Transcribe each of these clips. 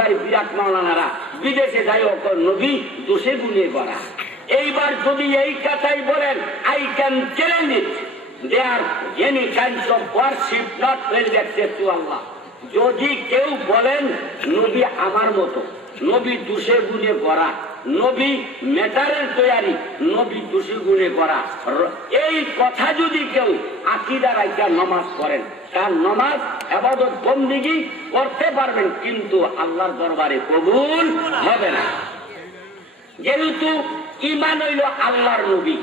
নামদারি বিরাট মাওলানারা বিদেশে যাই নবী দোষে গুণে করা। এইবার যদি এই কথাই বলেন, I can challenge it, there any kinds of worship not respected to Allah. যদি কেউ বলেন নবী আমার মতো, নবী দোষে গুণে করা, নবী মেটারের তৈরি, নবী দোষী গুণে করা, এই কথা যদি কেউ আকীদা রাইখা নামাজ করেন, তার নামাজ ইবাদত বন্দেগী করতে পারবেন, কিন্তু আল্লাহর দরবারে কবুল হবে না। যেহেতু ঈমান হইল আল্লাহর নবী,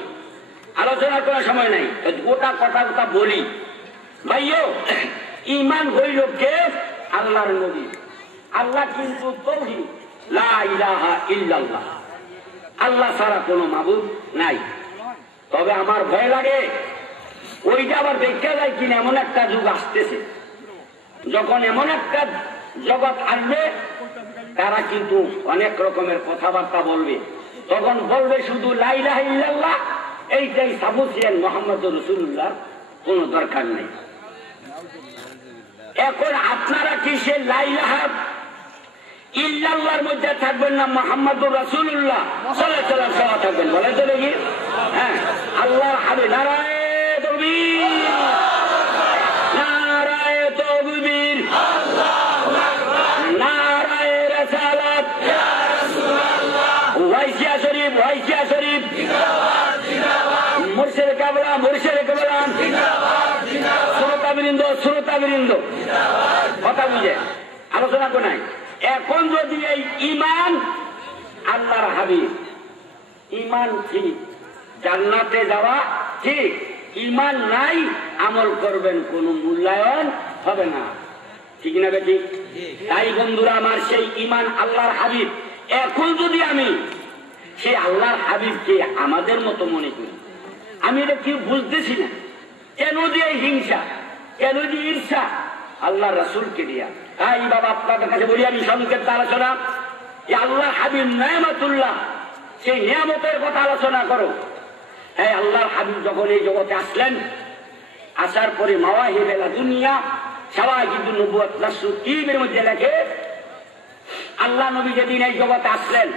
আলোচনা করার সময় নাই, গোটা কথা বলি ভাইও। ঈমান হইল কে? আল্লাহর নবী। আল্লাহ কিন্তু তাওহীদ, লা ইলাহা ইল্লাল্লাহ, আল্লাহ ছাড়া কোনো মাবুদ নাই। তবে আমার ভয় লাগে ওইটা আবার দেখা যায় কিনা, এমন একটা যুগ আসতেছে যখন এমন একটা জগৎ আসবে তারা কিন্তু অনেক রকমের কথাবার্তা বলবে, তখন বলবে শুধু লা ইলাহা ইল্লাল্লাহ, এইটাই সাফিসিয়েন্ট, মুহাম্মদুর রাসূলুল্লাহ কোনো দরকার নেই। এখন আপনারা কি সে লা ইলাহা ইল্লাল্লাহর মধ্যে থাকবেন না মুহাম্মদুর রাসূলুল্লাহ সাল্লাল্লাহু আলাইহি ওয়াসাল্লাম থাকবেন? বলে তো দেখি। হ্যাঁ, আল্লাহর হাবিব, নারায়ে তাকবীর, নারায়ে তাকবীর, আল্লাহু আকবার, নারায়ে রিসালাত, ইয়া রাসূলুল্লাহ, ওয়াইসিয়া শরীফ, ওয়াইসিয়া শরীফ, জিন্দাবাদ জিন্দাবাদ, মুর্শিদ কাবলা, মুর্শিদ কাবলা, জিন্দাবাদ জিন্দাবাদ, শ্রোতাবৃন্দ, শ্রোতাবৃন্দ, জিন্দাবাদ। কথা বুঝে আলোচনা তো নাই। এখন যদি এই ঈমান আল্লাহর হাবিব, ঈমান ঠিক, জান্নাতে যাওয়া ঠিক, ঈমান নাই, আমল করবেন কোনো মূল্যায়ন হবে না, ঠিক না বেটি? তাই বন্ধুরা আমার, সেই ঈমান আল্লাহর হাবিব, এখন যদি আমি সেই আল্লাহর হাবিবকে আমাদের মতো মনে করি, আমি এটা কি বুঝতেছি না, কেন দিয়ে হিংসা, কেন দিয়ে ঈর্ষা আল্লাহ রাসূলকে দিয়া। তাই বাবা আপনাদের কাছে বলি, আমি সংক্ষিপ্ত আলোচনা, আল্লাহ হাবিব নেয়ামতুল্লাহ, সেই নিয়ামতের কথা আলোচনা করো। হ্যাঁ, আল্লাহর হাবিব যখন এই জগতে আসলেন, আসার পরে মাওয়াহিব দুনিয়া শাওয়াহিদুন নবুওয়াত নাসুকিবের মধ্যে লেখে, আল্লাহ নবী যেদিন এই জগতে আসলেন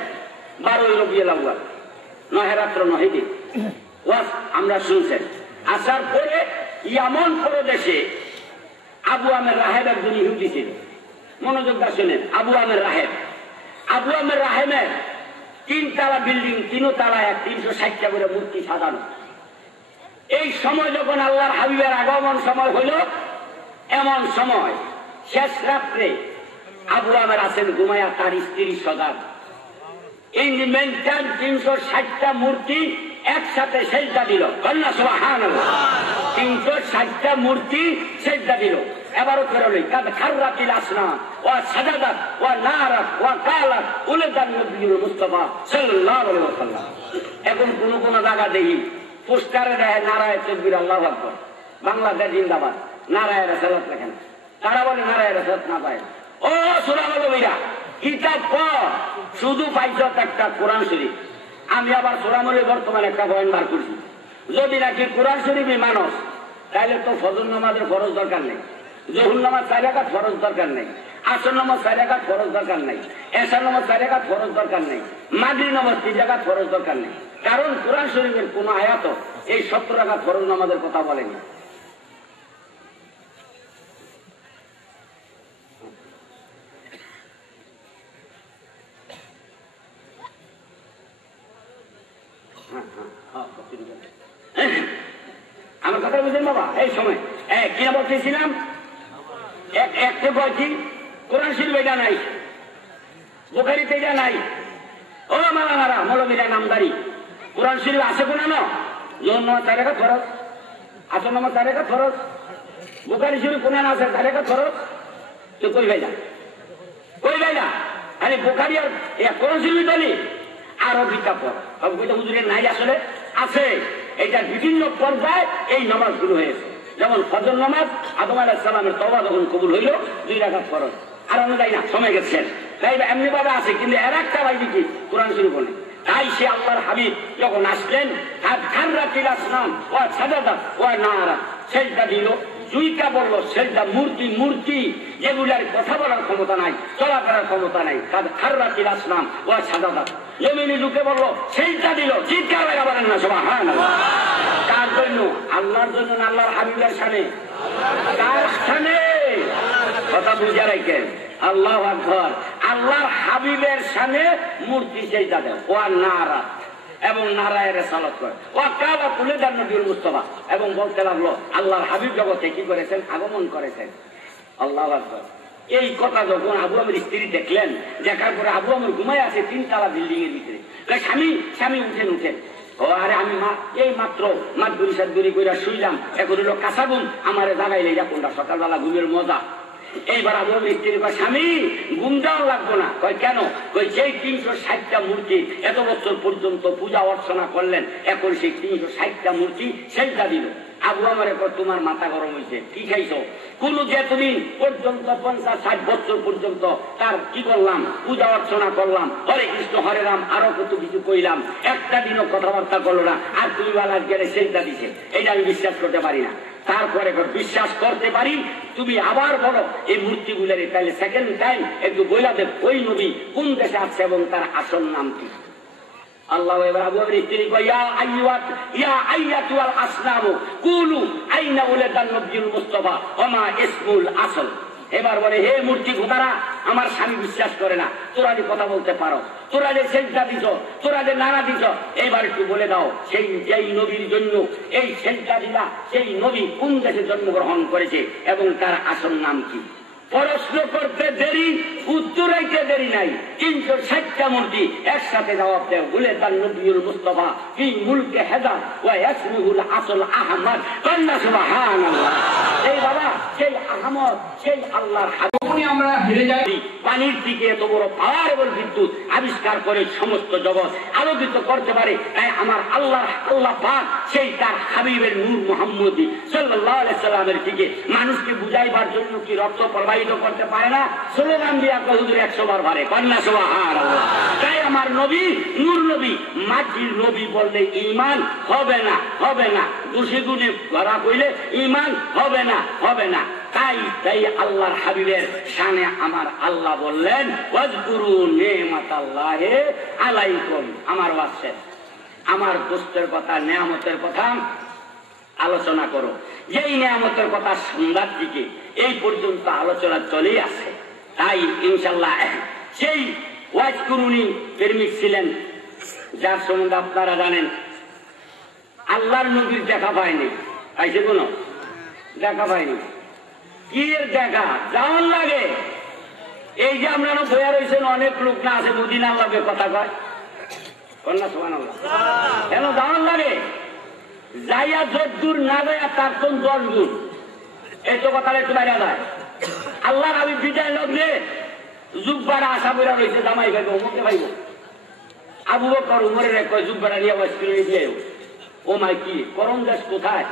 12 রবিউল আউয়াল, 9 রাত্র 9 দিন, ওয়াজ আমরা শুনছেন। আসার পরে ইয়ামন প্রদেশে আবু আমের রাহেব একজন ইহুদি ছিল, মনোযোগ দা শুনেন। আবু আমের রাহেব, আবু আমের রাহেবের 3 তলা বিল্ডিং, 3 তলায় 360টা করে মূর্তি সাজানো। এই সময় যখন আল্লাহর হাবিবের আগমন সময় হইল, এমন সময় শেষ রাত্রে আবু আমের আছেন ঘুমায়া, তার স্ত্রী সজাগ। ইন দি মেন টাইম 360টা মূর্তি একসাথে সেজদা দিল। কন্যা সুবহানাল্লাহ, 360টা মূর্তি সেজদা দিল। এবারও ফেরোলি কাদ খাররাতিল আসনাম ওয়া সাজাদাত ওয়া নারাত ওয়া কালাত উলাদান নবিয়ুল মুস্তাফা সাল্লাল্লাহু আলাইহি ওয়াসাল্লাম। এখন কোন কোন জায়গা দেখি পোস্টারে দেয় নারায়ে তাকবীর, আল্লাহু আকবার, বাংলাদেশ জিন্দাবাদ, নারায়ে রাসালাত লেখেন। তারা বলে নারায়ে রাসালাত না পায়। ও সূরা আল-বীরা কিতাব পড়, শুধু পাইছো একটা কোরআন শরীফ। আমি আবার সূরা মুলে বর্তমানে একটা বয়ান বার করছি, যদি নাকি কোরআন শরীফই মানুষ, তাহলে তো ফজর নামাজের ফরজ দরকার নেই, জোহর নামাজ 4 রাকাত ফরজ দরকার নেই, আসর নামাজ 4 রাকাত ফরজ দরকার নেই, এশার নামাজ 4 রাকাত ফরজ দরকার নেই, মাগরিব নামাজ 3 রাকাত ফরজ দরকার নেই। কারণ কোরআন শরীফের কোন আয়াত এই 70 রাকাত ফরজ নামাজের কথা বলেনি। আমার কথা বুঝলেন বাবা? এই সময় কিনা বলতেছিলাম, একটা বলছি কোরআন শরীফ এটা নাই, বুখারীতে এটা নাই। ও মালানারা, মৌলবীরা নামদারি, কোরআন শরীফ আছে কোন না? জোহর নামাজ 4 রাকাত ফরজ, আসর নামাজ 4 রাকাত ফরজ, বুখারী শরীফ কোন আছে 4 রাকাত ফরজ। তো কই ভাই না, কই ভাই না, আরে বুখারী আর কোরআন শরীফ বলি আরবিটা পড়। আরবিটা হুজুরের নাই, আসলে আছে। এটা বিভিন্ন পর্যায়ে এই নামাজগুলো হয়েছে। যেমন ফজর নামাজ, আদম আলাইহিস সালামের তওবা যখন কবুল হইল 2 রাকাত ফরজ। আর আমরা যাই না, সময় গেছে, তাই এমনি ভাবে আছে, কিন্তু এর একটা ভাই কি কোরআন শরীফ বলে। তাই সে আল্লাহর হাবিব যখন আসলেন, আর খাররাতিল আসনাম ওয়া সাজাদা ওয়া নারা, সেজদা দিল, দুইটা বললো সেজদা মূর্তি মূর্তি যেগুলার কথা বলার ক্ষমতা নাই, চলাফেরার ক্ষমতা নাই, খাররাতিল আসনাম ও সাজাদা। জমিনে ঢুকে বললো সেজদা দিল, চিৎকার লাগা বলেন না সুবহানাল্লাহ। কার জন্য? আল্লাহর জন্য না আল্লাহর হাবিবের শানে? কার শানে? কথা বুঝে রাখেন। আল্লাহু আকবার। আল্লাহর হাবিবের শানে মূর্তি সেজদা দেয় ও নারা এবং নারায়ের সালাত করে ও কাবা তুলে দেন নবীর মুস্তাফা এবং বলতে লাগলো আল্লাহর হাবিব জগতে কি করেছেন? আগমন করেছেন। আল্লাহু আকবার। এই কথা যখন আবু আমর স্ত্রী দেখলেন, দেখার পরে আবু আমর ঘুমায় আছে 3 তলা বিল্ডিং এর ভিতরে। স্বামী স্বামী উঠেন উঠেন। ও আরে আমি এই মাত্র মাদুরি সাদুরি কইরা শুইলাম, এখন হলো কাঁচা ঘুম, আমারে জাগাইলে যা কোনটা সকালবেলা ঘুমের মজা। এইবার আবু আমর স্ত্রী কয় স্বামী ঘুম দেওয়া লাগবো না। কয় কেন? কই যেই 360টা মূর্তি এত বছর পর্যন্ত পূজা অর্চনা করলেন, এখন সেই 360টা মূর্তি সেজদা দিল। আবু আমরে কয় তোমার মাথা গরম হয়েছে, কি খাইছো? কোন যেতদিন পর্যন্ত 50-60 বছর পর্যন্ত তার কি করলাম? পূজা অর্চনা করলাম, হরে কৃষ্ণ হরে রাম আরো কত কিছু কইলাম, একটা দিনও কথাবার্তা করলো না, আর তুমি বেলা গেলে সেজদা দিছে। এটা আমি বিশ্বাস করতে পারি না। তারপরে বিশ্বাস করতে পারি তুমি আবার বলো এই মূর্তি গুলারে, তাহলে সেকেন্ড টাইম একটু বইলা দেব ওই নবী কোন দেশে আছে এবং তার আসল নাম কি? আল্লাহ এবার আবু বকর স্ত্রী কয় ইয়া আইয়াতুল আসনাম কুলু আইনা উলাদান নবিয়ুল মুস্তাফা ওমা ইসমুল আসল। এবার বলে হে মূর্তি খোদারা, আমার স্বামী বিশ্বাস করে না, তোরা যে কথা বলতে পারো, তোরা যে সেজদা দিছ, তোরা যে নাড়া দিছ, এবার একটু বলে দাও সেই যেই নবীর জন্য এই সেজদা দিলা সেই নবী কোন দেশে জন্মগ্রহণ করেছে এবং তার আসল নাম কি? প্রশ্ন করতে দেরি, উত্তরাইতে দেরি নাই। 360টা মূর্তি একসাথে জবাব দেয় বলে তার নবিয়ুল মুস্তাফা কি মুলকে হেদা ওয়া ইসমুল আসল আহমদ। কন্না সুবহানাল্লাহ। এই বাবা সেই আহমদ, সেই আল্লাহর হাবিব। আমরা হেরে যাই পানির দিকে এত বড় পাওয়ারেবল বিদ্যুৎ আবিষ্কার করে সমস্ত জগৎ আলোকিত করতে পারে। তাই আমার আল্লাহ পাক সেই তার হাবিবের নূর মুহাম্মদী সাল্লাল্লাহু আলাইহি সাল্লামের দিকে মানুষকে বুঝাইবার জন্য কি রক্ত প্রবাহিত করতে পারে না? স্লোগান দিয়া হুজুর 100 বার পারে। কন্যা সুবহানাল্লাহ। তাই আমার নবী নূর নবী, মাটির নবী বললে ঈমান হবে না, হবে না। দোষী গুণে ধরা কইলে ঈমান হবে না, হবে না। তাই আল্লাহর হাবিবের শানে আমার আল্লাহ বললেন ওয়াজকুরু নি'মাতাল্লাহি আলাইকুম। আমার ওয়াসে আমার দোস্তের কথা, নেয়ামতের কথা আলোচনা করো। যেই নেয়ামতের কথা সন্ধ্যার দিকে এই পর্যন্ত আলোচনা চলেই আছে। তাই ইনশাআল্লাহ সেই ওয়াজকুরুনি প্রেমিক ছিলেন, যার সম্বন্ধে আপনারা জানেন আল্লাহর নবীর দেখা পায়নি। পাইছে কোনো? দেখা পায়নি। কি এর দেখা? যাওয়ার লাগে। এই যে আমরা বইয়া রয়েছেন অনেক লোক না আছে মদিনার লাগে কথা কয়। কন্যা সুবহানাল্লাহ। কেন যাওয়ার লাগে? যাইয়া যদ্দূর না যাইয়া তার কোন 10 গুণ। এই তো কথা একটু বাইরে যায়। আল্লাহর হাবিব বিদায় লগ্নে জুব্বারা আশা বইরা রয়েছে, জামাই ভাইব ওমকে ভাইব। আবু বকর উমরের কয় জুব্বারা নিয়ে ওয়াজ করে দিয়ে ও মাই কি করম দেশ কোথায়?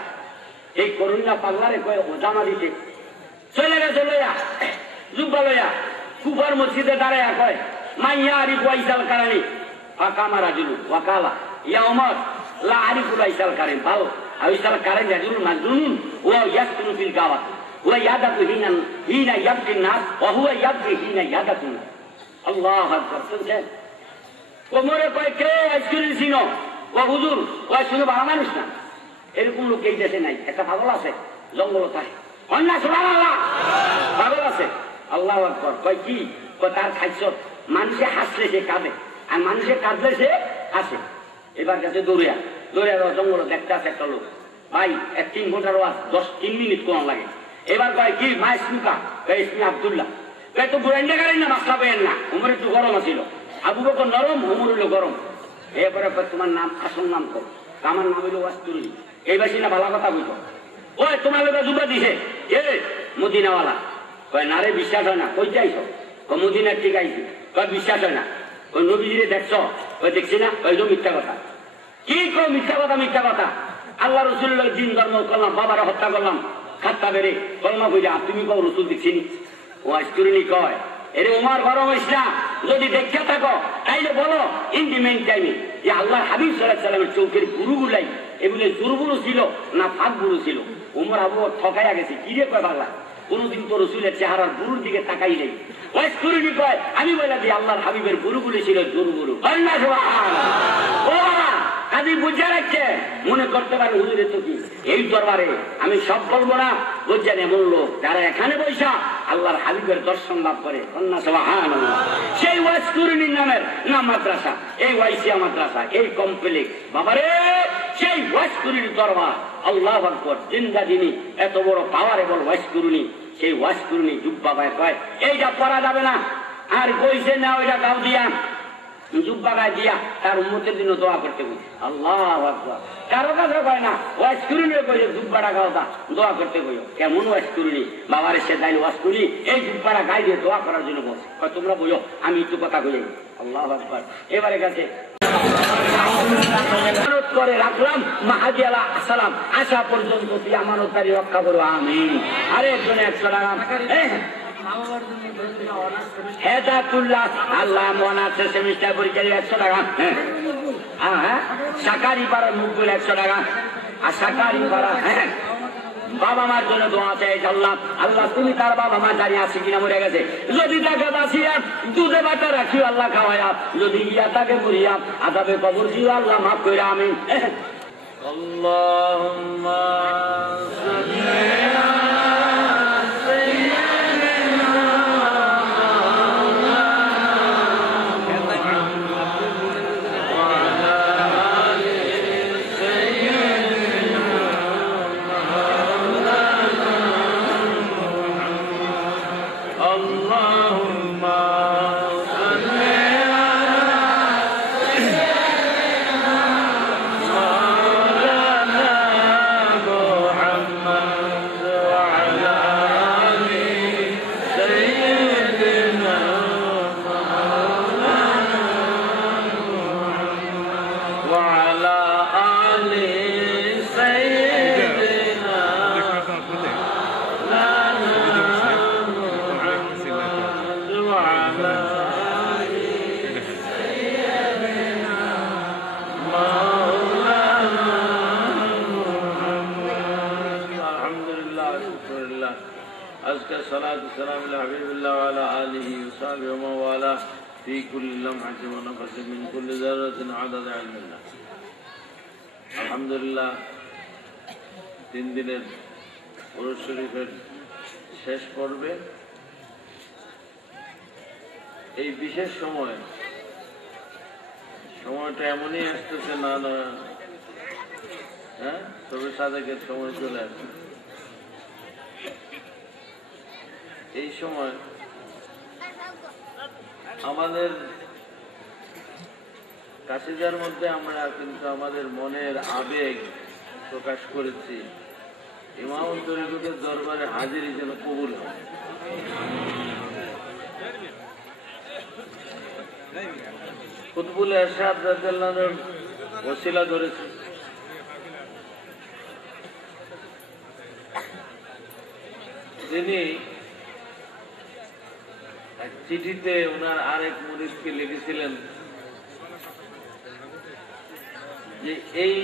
এই করুণা পাগলারে কয় ও জামা দিতে চলে গেছে লইয়া জুব্বা লইয়া কুফার মসজিদে দাঁড়াইয়া কয় মাইয়া আরিফ ওয়াইসাল কারানি ফাকামা রাজুলু ওয়াকালা ইয়া উমর লা আরিফ ওয়াইসাল কারিম। ভালো ওয়াইসাল কারিম রাজুলুন মাজনুন ওয়া ইয়াসকুনু ফিল গাওয়াত ওয়া ইয়াদাতু হিনা ইয়াবকি নাস ওয়া হুয়া ইয়াবকি হিনা ইয়াদাতু। আল্লাহু আকবার। শুনছেন? ওমরে কয় কে আইসক্রিম সিনো? ও হুজুর ওই শুনে ভালো মানুষ না। এরকম লোক এই দেশে নাই। একটা পাগল আছে জঙ্গল থাকে, কন্যা সুবহানাল্লাহ, পাগল আছে। আল্লাহু আকবার। কয় কি? কয় তার খাইছ মানুষে হাসলে সে কাঁদে আর মানুষে কাঁদলে সে হাসে। এবার কাছে দৌড়িয়া জঙ্গল দেখতে আছে একটা লোক। ভাই 3 ঘন্টার ওয়াজ 3 মিনিট কোন লাগে। এবার কয় কি মা ইসমুকা? কয় ইসমি আব্দুল্লাহ। কয় তো বুড়াইন্ডা গাড়ি না মাসলা পেয়েন না। উমর একটু গরম আছিল, আবু বকর নরম, উমর হইল গরম। এরপরে তোমার নাম আসল নাম কর? আমার নাম হইল ওয়াজকুরুনি। এই বেশি না ভালো কথা বুঝো। ওই তোমার লোক জুবা দিছে এ মদিনাওয়ালা। কয় না রে বিশ্বাস হয় না। কই চাইছো? মদিনার ঠিক আইছি। কয় বিশ্বাস হয় না। ওই নবীজিরে দেখছ? ওই দেখছি না। ওই তো মিথ্যা কথা। কি কয় মিথ্যা কথা? মিথ্যা কথা। আল্লাহ রসুল্লাহ দিন ধর্ম করলাম, বাবারা হত্যা করলাম, খাত্তা বেড়ে কলমা কইরা তুমি কও রসুল দেখছিনি? ওয়াজকুরুনি কয় এরে উমার গরম হইস না। যদি দেখতে থাকো তাইলে বলো ইন দি মেইন টাইমে যে আল্লাহ হাবিব সাল্লাল্লাহু আলাইহি ওয়াসাল্লামের চৌকের গুরুগুলাই এগুলো জোরবুরু ছিল না ফাঁক বুড়ু ছিল। উমর আবু ঠকাইয়া গেছে, কি রে কয় পাগলা, কোনদিন তো রসুলের চেহারার বুড়ুর দিকে তাকাই নেই। ওয়াইস কুরুনি কয় আমি বলে দিই আল্লাহর হাবিবের বুড়ুগুলি ছিল জোরবুরু। কাজী বুঝে রাখছে, মনে করতে পারে হুজুরে তো কি এই দরবারে আমি সব বলবো না, বুঝছেন এমন লোক যারা এখানে বৈশা আল্লাহর হাবিবের দর্শন লাভ করে। সেই ওয়াইস কুরুনির নামের না মাদ্রাসা, এই ওয়াইসিয়া মাদ্রাসা, এই কমপ্লেক্স বাবারে, সেই ওয়াইস কুরুনির দরবার। আল্লাহু আকবার, জিন্দা যিনি এত বড় পাওয়ারেবল ওয়াইস কুরুনি, সেই ওয়াইস কুরুনি জুব্বা গায়ে কয় এইটা পরা যাবে না, আর কইছে না ওইটা গাও দিয়া জুব্বা গায়ে দিয়া তার উম্মতের জন্য দোয়া করতে বলছে। আল্লাহু আকবার, কারো কাছে কয় না ওয়াইস কুরুনি কইছে জুব্বাটা গাও তা দোয়া করতে কইও। কেমন ওয়াইস কুরুনি বাবারে, সে যাইল ওয়াইস কুরুনি এই জুব্বাটা গায়ে দিয়ে দোয়া করার জন্য বলছে। কয় তোমরা বইও আমি একটু কথা কই। আল্লাহু আকবার। এবারে কাছে করে রাখলাম মাহাদি আলাহ সালাম আসা পর্যন্ত তুই আমানতদারি রক্ষা করো, আমিন। আরে একজনে 100 টাকা হেদাতুল্লাহ আল্লাহ মনার্স সেমিস্টার পরীক্ষা 100 টাকা। হ্যাঁ সাকারি পাড়ার মুখ বলে 100 টাকা। আর সাকারি পাড়া বাবা মার জন্য দোয়া চাই। আল্লাহ আল্লাহ তুমি তার বাবা মা জানিয়ে আছে কিনা মরে গেছে, যদি তাকে বাঁচিয়া দুধে বাটা রাখিও আল্লাহ খাওয়াইয়া, যদি ইয়া তাকে মরিয়া আযাবে কবর দিও আল্লাহ মাফ করে, আমিন। আল্লাহুম্মা আলহামদুলিল্লাহ 3 দিনের উরুস শরীফের শেষ পর্বে এই বিশেষ সময়টা এমনই আসতেছে না, হ্যাঁ তবে সাদেকের সময় চলে আসছে। এই সময় আমাদের কাশিদার মধ্যে আমরা কিন্তু আমাদের মনের আবেগ প্রকাশ করেছি, ইমাম তরিকতের দরবারে হাজিরি যেন কবুল হয়। কুতুবুল ইরশাদ রাদিয়াল্লাহু আনহুর ওসিলা ধরেছি। তিনি এক চিঠিতে ওনার আরেক মুরিদকে লিখেছিলেন যে এই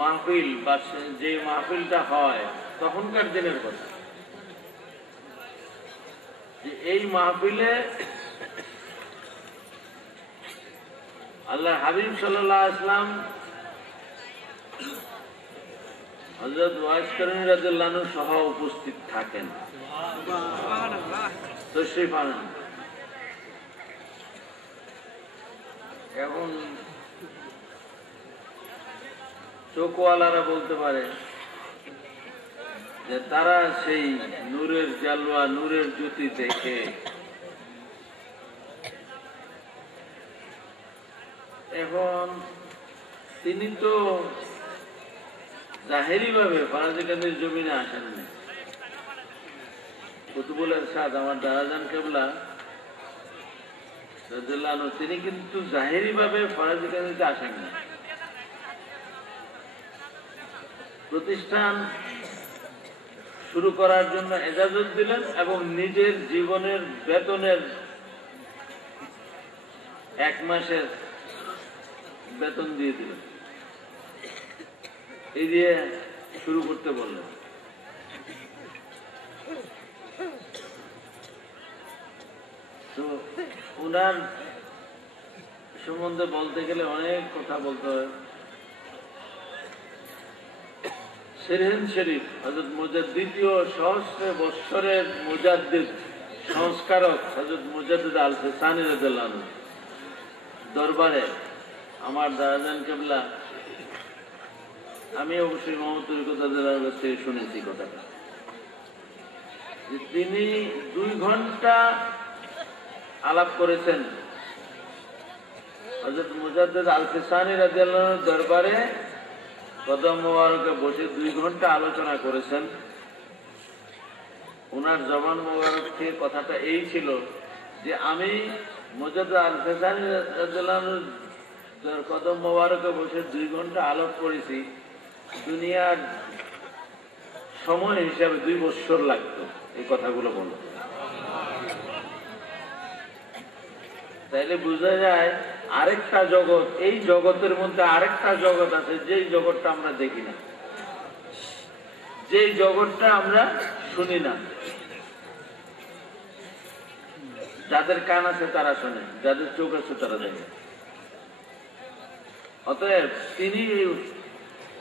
মাহফিল বা যে মাহফিলটা হয় তখনকার দিনের কথা, যে এই মাহফিলে আল্লাহ হাবিব সাল্লাল্লাহু আলাইহি ওয়াসাল্লাম হযরত ওয়াইস কারনী রাদিয়াল্লাহু আনহু সহ উপস্থিত থাকেন, তশরিফ আনেন। এখন চোখওয়ালারা বলতে পারে যে তারা সেই নূরের জালওয়া, নূরের জ্যোতি দেখে এখন তিনি তো জাহেরি ভাবে ফরাজিকাদের জমিনে আসেন না। কুতুবুল ইরশাদ আমার দারাজান কেবলা রাদিয়াল্লাহু আনহু তিনি কিন্তু জাহেরি ভাবে ফরাজিকাদিতে আসেন না। প্রতিষ্ঠান শুরু করার জন্য এজাজত দিলেন এবং নিজের জীবনের বেতনের 1 মাসের বেতন দিয়ে দিলেন, এই দিয়ে শুরু করতে বললেন। তো ওনার সম্বন্ধে বলতে গেলে অনেক কথা বলতে হয়। সিরহিন শরীফ হযরত মুজাদ্দিদ, দ্বিতীয় সহস্র বৎসরের মুজাদ্দিদ সংস্কারক হযরত মুজাদ্দিদ আল ফিসানি রাদিয়াল্লাহু আনহু দরবারে আমার দাদাজান কেবলা, আমি অবশ্যই মোহাম্মদ তরিকতার কাছ থেকে শুনেছি কথাটা, যে তিনি 2 ঘন্টা আলাপ করেছেন হযরত মুজাদ্দিদ আল ফিসানি রাদিয়াল্লাহু আনহু দরবারে কদম মোবারকে বসে 2 ঘন্টা আলোচনা করেছেন। ওনার জবান মোবারক থেকে কথাটা এই ছিল যে আমি মুজাদ্দিদ আল ফিসানি রাদিয়াল্লাহু আনহুর কদম মোবারকে বসে 2 ঘন্টা আলাপ করেছি, দুনিয়ার সময় হিসাবে 2 বছর লাগতো এই কথাগুলো বলো। তাইলে বোঝা যায় আরেকটা জগৎ, এই জগতের মধ্যে আরেকটা জগৎ আছে, যেই জগৎটা আমরা দেখি না, যেই জগৎটা আমরা শুনি না। যাদের কান আছে তারা শোনে, যাদের চোখ আছে তারা দেখে। অতএব তিনি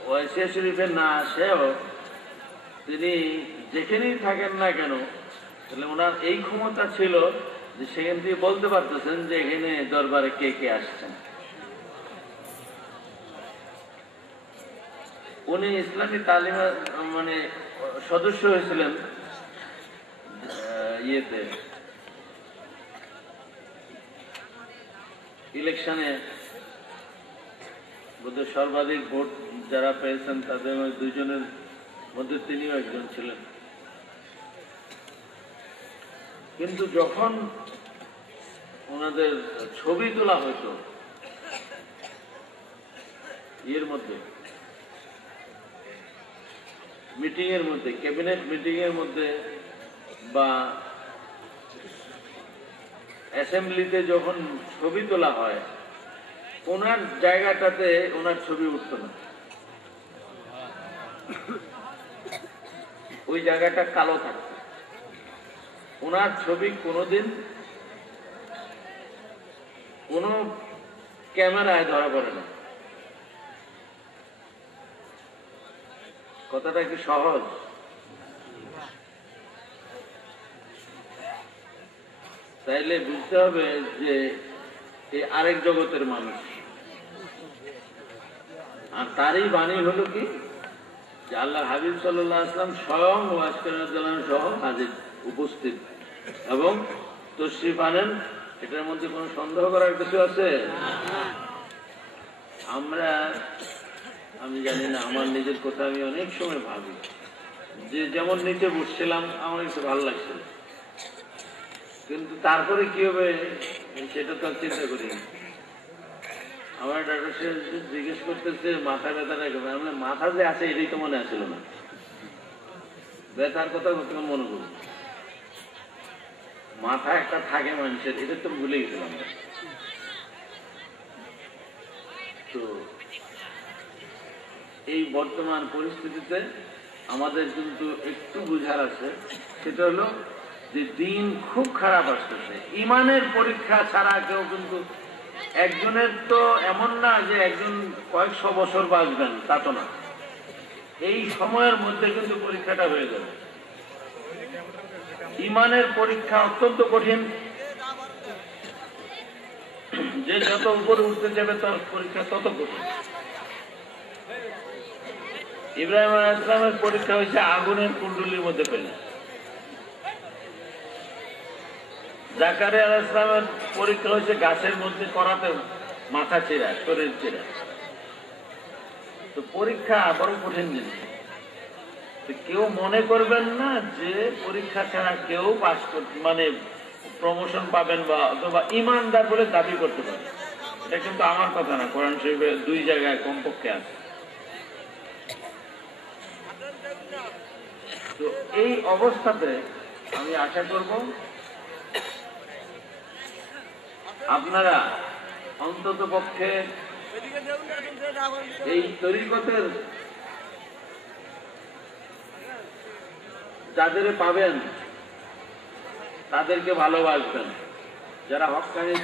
ওয়াসিয়া শরীফে না আসেও তিনি যেখানেই থাকেন না কেন, তাহলে ওনার এই ক্ষমতা ছিল যে সেখান থেকে বলতে পারতেছেন যে এখানে দরবারে কে কে আসছেন। উনি ইসলামী তালিম মানে সদস্য হয়েছিলেন ইয়েতে ইলেকশনে, বোধহয় সর্বাধিক ভোট যারা পেয়েছেন তাদের 2 জনের মধ্যে তিনিও একজন ছিলেন। কিন্তু যখন ওনাদের ছবি তোলা হতো ইয়ের মধ্যে, মিটিং এর মধ্যে, ক্যাবিনেট মিটিং এর মধ্যে বা অ্যাসেম্বলিতে যখন ছবি তোলা হয়, ওনার জায়গাটাতে ওনার ছবি উঠত না, ওই জায়গাটা কালো থাকত। ওনার ছবি কোনোদিন কোনো ক্যামেরায় ধরা পড়ে না। কথাটা কি সহজ? তাইলে বুঝতে হবে যে এই আরেক জগতের মানুষ, আর তারই বাণী হলো কি যে আল্লাহ হাবিব সাল্লাল্লাহু আলাইহি ওয়াসাল্লাম স্বয়ং ওয়াসকারান সহ হাজির উপস্থিত এবং তশরিফ আনেন। এটার মধ্যে কোনো সন্দেহ করার কিছু আছে? আমি জানি না, আমার নিজের কথা আমি অনেক সময় ভাবি যে যেমন নিচে বসছিলাম আমার একটু ভালো লাগছিল, কিন্তু তারপরে কি হবে সেটা তো চিন্তা করি। আমার ডাক্তার সাহেব জিজ্ঞেস করতেছে মাথা ব্যথাটা কেমন, আমি মাথা যে আছে এটাই তো মনে আসছিল না, ব্যথার কথা তখন মনে করি, মাথা একটা থাকে মানুষের, এটা তো ভুলে গেছিলাম। তো এই বর্তমান পরিস্থিতিতে আমাদের কিন্তু একটু বুঝার আছে, সেটা হলো যে দিন খুব খারাপ আসতেছে। ইমানের পরীক্ষা ছাড়া কেউ কিন্তু, একজনের তো এমন না যে একজন কয়েকশো বছর বাঁচবেন, তা তো না, এই সময়ের মধ্যে কিন্তু পরীক্ষাটা হয়ে যাবে। ইমানের পরীক্ষা অত্যন্ত কঠিন, যে যত উপরে উঠতে যাবে তার পরীক্ষা তত কঠিন। ইব্রাহিম আলাইহিস সালামের পরীক্ষা হয়েছে আগুনের কুণ্ডলীর মধ্যে ফেলে, জাকারিয়া আলাইহিস সালামের পরীক্ষা হয়েছে গাছের মধ্যে করাতে মাথা চেরা, শরীর চেরা। তো পরীক্ষা বড় কঠিন জিনিস। কেউ মনে করবেন না যে পরীক্ষা ছাড়া কেউ পাস করতে মানে প্রমোশন পাবেন বা অথবা ইমানদার বলে দাবি করতে পারে, এটা কিন্তু আমার কথা না, কোরআন শরীফে 2 জায়গায় কমপক্ষে আছে। তো এই অবস্থাতে আমি আশা করব আপনারা অন্তত পক্ষে এই তরিকতের যাদের পাবেন তাদেরকে ভালোবাসবেন, যারা হক্কানি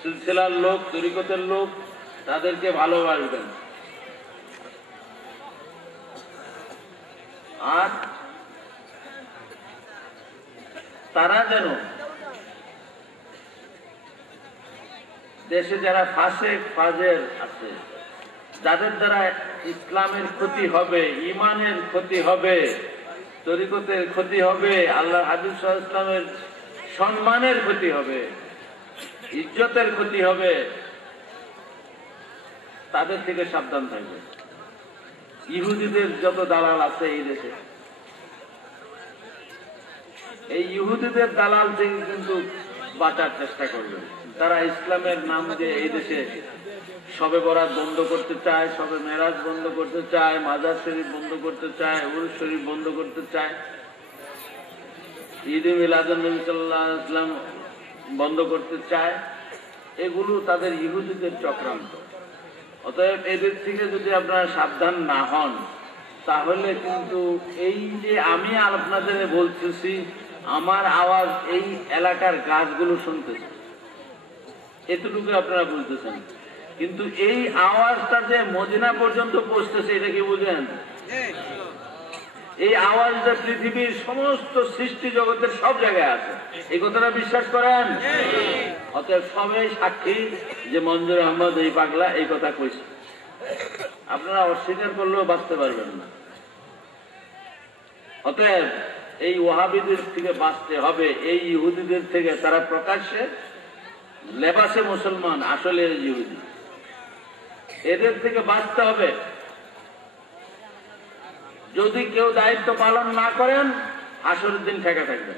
সিলসিলার লোক, তরিকতের লোক, তাদেরকে ভালোবাসবেন। আর তারা যেন দেশে যারা ফাসেক ফাজের আছে, যাদের দ্বারা ইসলামের ক্ষতি হবে, ইমানের ক্ষতি হবে, তরিকতের ক্ষতি হবে, আল্লাহ হাবিব সাল্লাল্লাহু আলাইহি ওয়াসাল্লামের সম্মানের ক্ষতি হবে, ইজ্জতের ক্ষতি হবে, তাদের থেকে সাবধান থাকবে। ইহুদিদের যত দালাল আছে এই দেশে, এই ইহুদিদের দালাল থেকে কিন্তু বাঁচার চেষ্টা করবে। তারা ইসলামের নাম দিয়ে এই দেশে শবে বরাত বন্ধ করতে চায়, শবে মেরাজ বন্ধ করতে চায়, মাজার শরীফ বন্ধ করতে চায়, উরুস শরীফ বন্ধ করতে চায়, ঈদ মিলাদুন নবী সাল্লাল্লাহু আলাইহি ওয়াসাল্লাম বন্ধ করতে চায়। এগুলো তাদের ইহুদিদের চক্রান্ত। অতএব এদের থেকে যদি আপনারা সাবধান না হন, তাহলে কিন্তু এই যে আমি আপনাদের বলতেছি, আমার আওয়াজ এই এলাকার গাছগুলো শুনতেছে, এতটুকু আপনারা বুঝতেছেন, কিন্তু এই আওয়াজটা যে মদিনা পর্যন্ত পৌঁছতেছে এটা কি বুঝেন? এই আওয়াজটা পৃথিবীর সমস্ত সৃষ্টি জগতের সব জায়গায় আছে, এই কথাটা বিশ্বাস করেন? অতএব সবাই সাক্ষী যে মঞ্জুর আহমদ এই পাগলা এই কথা কইছে, আপনারা অস্বীকার করলেও বাঁচতে পারবেন না। অতএব এই ওয়াহাবিদের থেকে বাঁচতে হবে, এই ইহুদিদের থেকে। তারা প্রকাশ্যে লেবাসে মুসলমান, আসলে ইহুদি। এদের থেকে বাঁচতে হবে। যদি কেউ দায়িত্ব পালন না করেন, আসরের দিন ঠেকা থাকবে।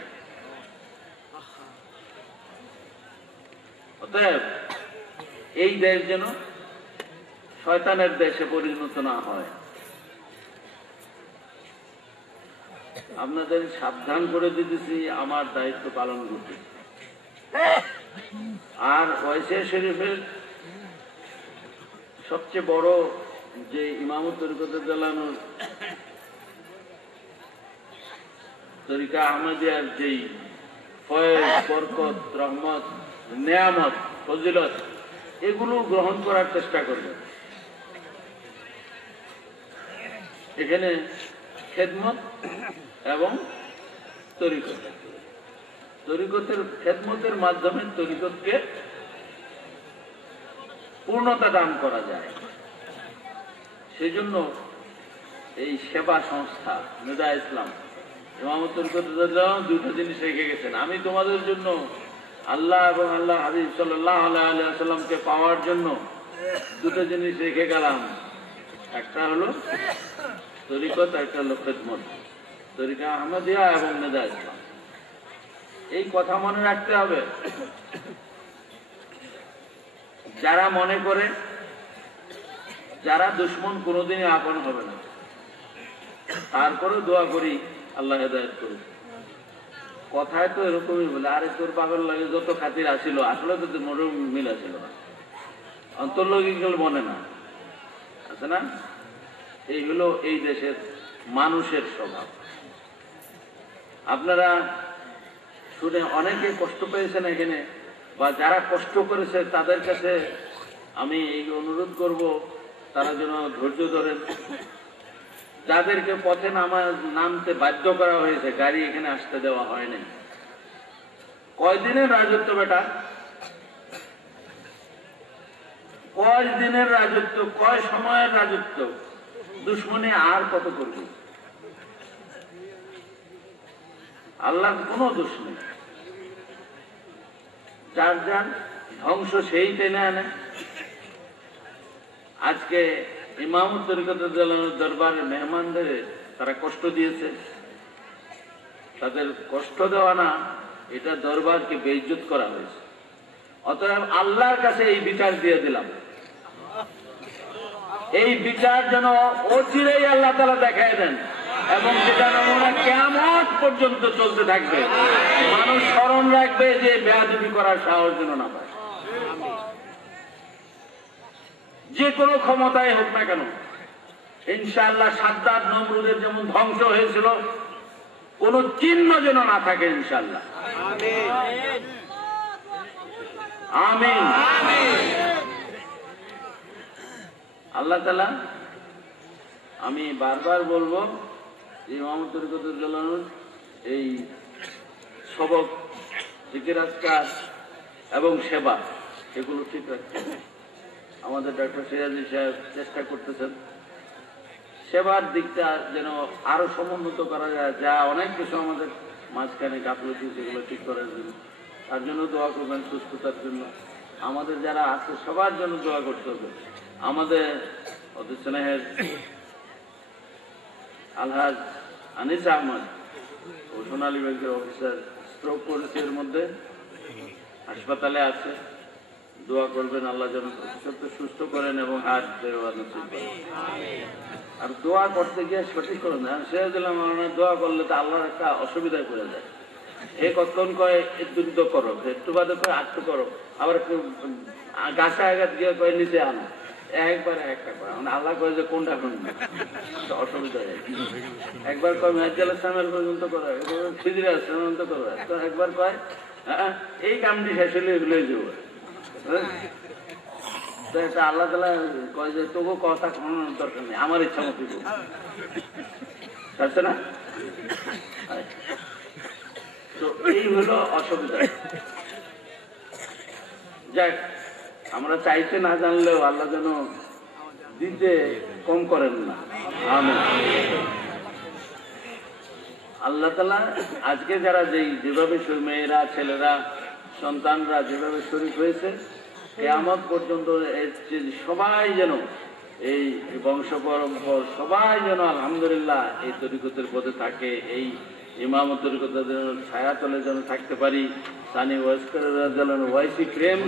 অতএব এই দেশ যেন শয়তানের দেশে পরিণত না হয়, আপনাদের সাবধান করে দিতেছি, আমার দায়িত্ব পালন করতে। আর ওয়াইসে শরীফের সবচেয়ে বড় যে ইমামত তরিকতের জালানোর তরিকা আহমদিয়ার যেই ফয়েজ, বরকত, রহমত, নেয়ামত, ফজিলত, এগুলো গ্রহণ করার চেষ্টা করবেন। এখানে খেদমত এবং তরিকত, তরিকতের খেদমতের মাধ্যমে তরিকতকে পূর্ণতা দান করা যায়। সেই জন্য এই সেবা সংস্থা নেদা ইসলাম ইমামত তরিকতের দুটো জিনিস রেখে গেছেন। আমি তোমাদের জন্য আল্লাহ এবং আল্লাহ হাবিব সাল্লাল্লাহু আলাইহি ওয়াসাল্লামকে পাওয়ার জন্য দুটো জিনিস রেখে গেলাম, একটা হলো তরিকত, একটা হলো খেদমত, তরিকা আহমদিয়া এবং নেদা ইসলাম। এই কথা মনে রাখতে হবে। যারা মনে করে যারা দুশ্মন কোনোদিনই আপন হবে না, তারপরে দোয়া করি আল্লাহ হেদায়েত করুন। কথায় তো এরকমই বলে, আরে তোর পাগল লাগে যত খাতির আসিল, আসলে তো মোটেও মিল আসিল না, অন্তর্লৌকিক মনে না, আছে না? এই হলো এই দেশের মানুষের স্বভাব। আপনারা শুনে অনেকে কষ্ট পেয়েছেন এখানে, বা যারা কষ্ট করেছে তাদের কাছে আমি এই অনুরোধ করব, তারা যেন ধৈর্য ধরেন। যাদেরকে পথে নামতে বাধ্য করা হয়েছে, গাড়ি এখানে আসতে দেওয়া হয়নি, কয়দিনের রাজত্ব বেটা, কয় দিনের রাজত্ব, কয় সময়ের রাজত্ব, দুশ্মনী আর কত করবে? আল্লাহর কোনো দোষ নেই, যার যার ধ্বংস সেই টেনে আনে। আজকে ইমামত তরিকতের দরবারে মেহমানদের তারা কষ্ট দিয়েছে, তাদের কষ্ট দেওয়া না, এটা দরবারকে বেইজ্জত করা হয়েছে। অতএব আল্লাহর কাছে এই বিচার দিয়ে দিলাম, এই বিচার যেন অচিরেই আল্লাহ তাআলা দেখায় দেন, এবং যেটা নমুনা কিয়ামত পর্যন্ত চলতে থাকবে। মানুষ স্মরণ রাখবে যে বেয়াদবি করার সাহস যেন না পায়। যে কোনো ক্ষমতায় হোক না কেন, ইনশাআল্লাহ সাদ্দাত নমরুদের যেমন ধ্বংস হয়েছিল, কোন চিহ্ন যেন না থাকে ইনশাআল্লাহ। আমিন। আল্লাহ তাআলা, আমি বারবার বলবো ইমাম তরিকতুল জালানুর এই সবক, জিকির আজকার এবং সেবা, এগুলো ঠিক রাখতে আমাদের ডক্টর সিরাজি সাহেব চেষ্টা করতেছেন। সেবার দিকটা যেন আরো সমুন্নত করা যায়, যা অনেক কিছু আমাদের মাঝখানে গাফলতি, সেগুলো ঠিক করার জন্য, তার জন্য দোয়া করবেন। সুস্থতার জন্য আমাদের যারা আছে সবার জন্য দোয়া করতে হবে। আমাদের অতি স্নেহের আলহাজ আনিস আহমদ ও সোনালী ব্যাংকের অফিসার স্ট্রোক করেছে, এর মধ্যে হাসপাতালে আছে। দোয়া করবেন আল্লাহ যেন সত্য সুস্থ করেন এবং হাত বেরোয়ানো করেন। আর দোয়া করতে গিয়ে সঠিক করে না, সে দিলাম দোয়া করলে তো আল্লাহর একটা অসুবিধায় পড়ে যায়। এ কতক্ষণ কয় দুর্দ করো, একটু বাদে কয় আটটু করো, আবার একটু গাছে আঘাত গিয়ে কয় নিচে আনো, একবারে একটা করে আল্লাহ কয় যে কোনটা কোন অসুবিধা হয়ে যায়। একবার কয় মেহাজ্জাল ইসলামের পর্যন্ত করে, খিজির পর্যন্ত করে, তো একবার কয় এই কামটি শেষ হলে এগুলোই যাবো। আল্লাহ তাআলা কয় যে তবু কথা কোনো দরকার নেই, আমার ইচ্ছা মতো আছে না। তো এই হলো অসুবিধা। যাক, আমরা চাইতে না জানলেও আল্লাহ যেন দিতে কম করেন না। আমিন। আল্লাহ তাআলা আজকে যারা যেভাবে মেয়েরা, ছেলেরা, সন্তানরা যেভাবে শরীক হয়েছে, কিয়ামত পর্যন্ত সবাই যেন এই বংশ পরম্পর সবাই যেন আলহামদুলিল্লাহ এই তরিকতের পথে থাকে, এই ইমামত তরিকতের ছায়াতলে যেন থাকতে পারি। সানি ওয়াইসি প্রেম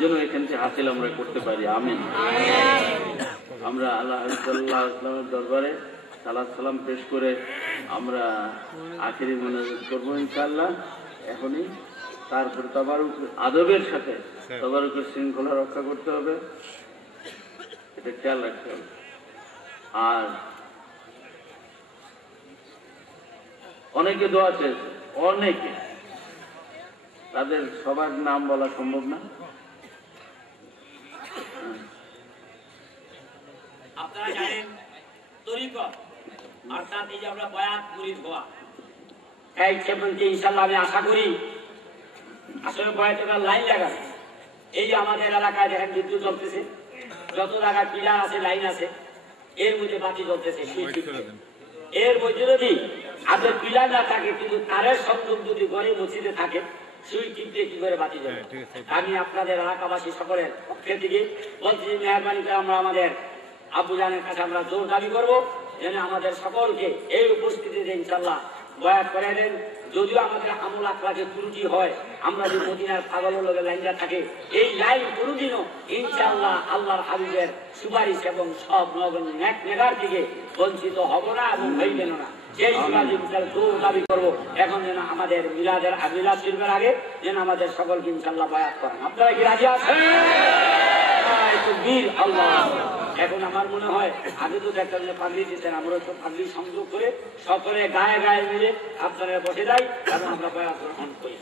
যেন এখান থেকে হাসিল আমরা করতে পারি। আমিন। আমরা আল্লাহ সাল্লাল্লাহু আলাইহি ওয়াসাল্লামের দরবারে সালাত সালাম পেশ করে আমরা আখিরি মোনাজাত করবো ইনশাআল্লাহ এখনই। তারপরে তাবারুক আদবের সাথে তাবারুকের শৃঙ্খলা রক্ষা করতে হবে, এটা খেয়াল রাখতে হবে। আর অনেকে দোয়া চেয়েছে, অনেকে, তাদের সবার নাম বলা সম্ভব না। আপনারা জানেন তরিকত অর্থাৎ এই যে আমরা বয়াত মুরিদ হওয়া, এই ক্ষেত্রে ইনশাআল্লাহ আমি আশা করি আসলে বয়াতের লাইন লাগানো। এই যে আমাদের এলাকায় দেখেন বিদ্যুৎ চলতেছে, যত জায়গায় পিলার আছে, লাইন আছে, এর মধ্যে বাতি জ্বলতেছে। এর মধ্যে যদি আপনার পিলার না থাকে কিন্তু তারের সংযোগ যদি ঘরে মসজিদে থাকে, সুইচ টিপতে কি করে বাতি জ্বলে। আমি আপনাদের এলাকাবাসী সকলের পক্ষে থেকে বলছি, মেহরবানি করে আমরা আমাদের আব্বু জানের কাছে আমরা জোর দাবি করবো যেন আমাদের সকলকে এই উপস্থিতিতে ইনশাআল্লাহ বয়াত করে দেন। যদিও আমাদের আমল আকলাকে ত্রুটি হয়, আমরা যে মদিনার পাগলের লগে লাইনটা থাকে, এই লাইন কোনোদিনও ইনশাআল্লাহ আল্লাহর হাবিবের সুপারিশ এবং সব নেক নেগার থেকে বঞ্চিত হব না এবং হইবেন না। সেই জোর দাবি করবো এখন যেন আমাদের মিলাদ শরীফের আগে যেন আমাদের সকলকে ইনশাআল্লাহ বয়াত করেন। আপনারা কি রাজি আছেন? আল্লাহ। এখন আমার মনে হয় আগে তো একটা পাগড়ি দিতেন, আমরা তো পাগড়ি সংযোগ করে সকলে গায়ে গায়ে মিলে আপনারা বসে যাই এবং আমরা বয়াত গ্রহণ করি।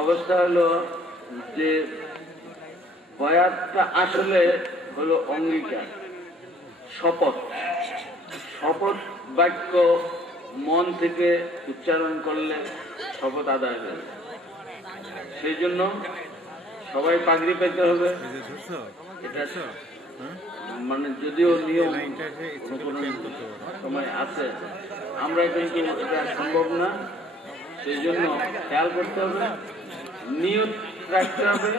অবস্থা হলো যে বয়াতটা আসলে হলো অঙ্গীকার, শপথ। শপথ বাক্য মন থেকে উচ্চারণ করলে শপথ আদায় হয়ে যায়। সেই জন্য সবাই পাগড়ি পেতে হবে। এটা মানে যদিও নিয়ম সময় আছে, আমরা কিন্তু এটা সম্ভব না। সেই জন্য খেয়াল করতে হবে, নিয়ত রাখতে হবে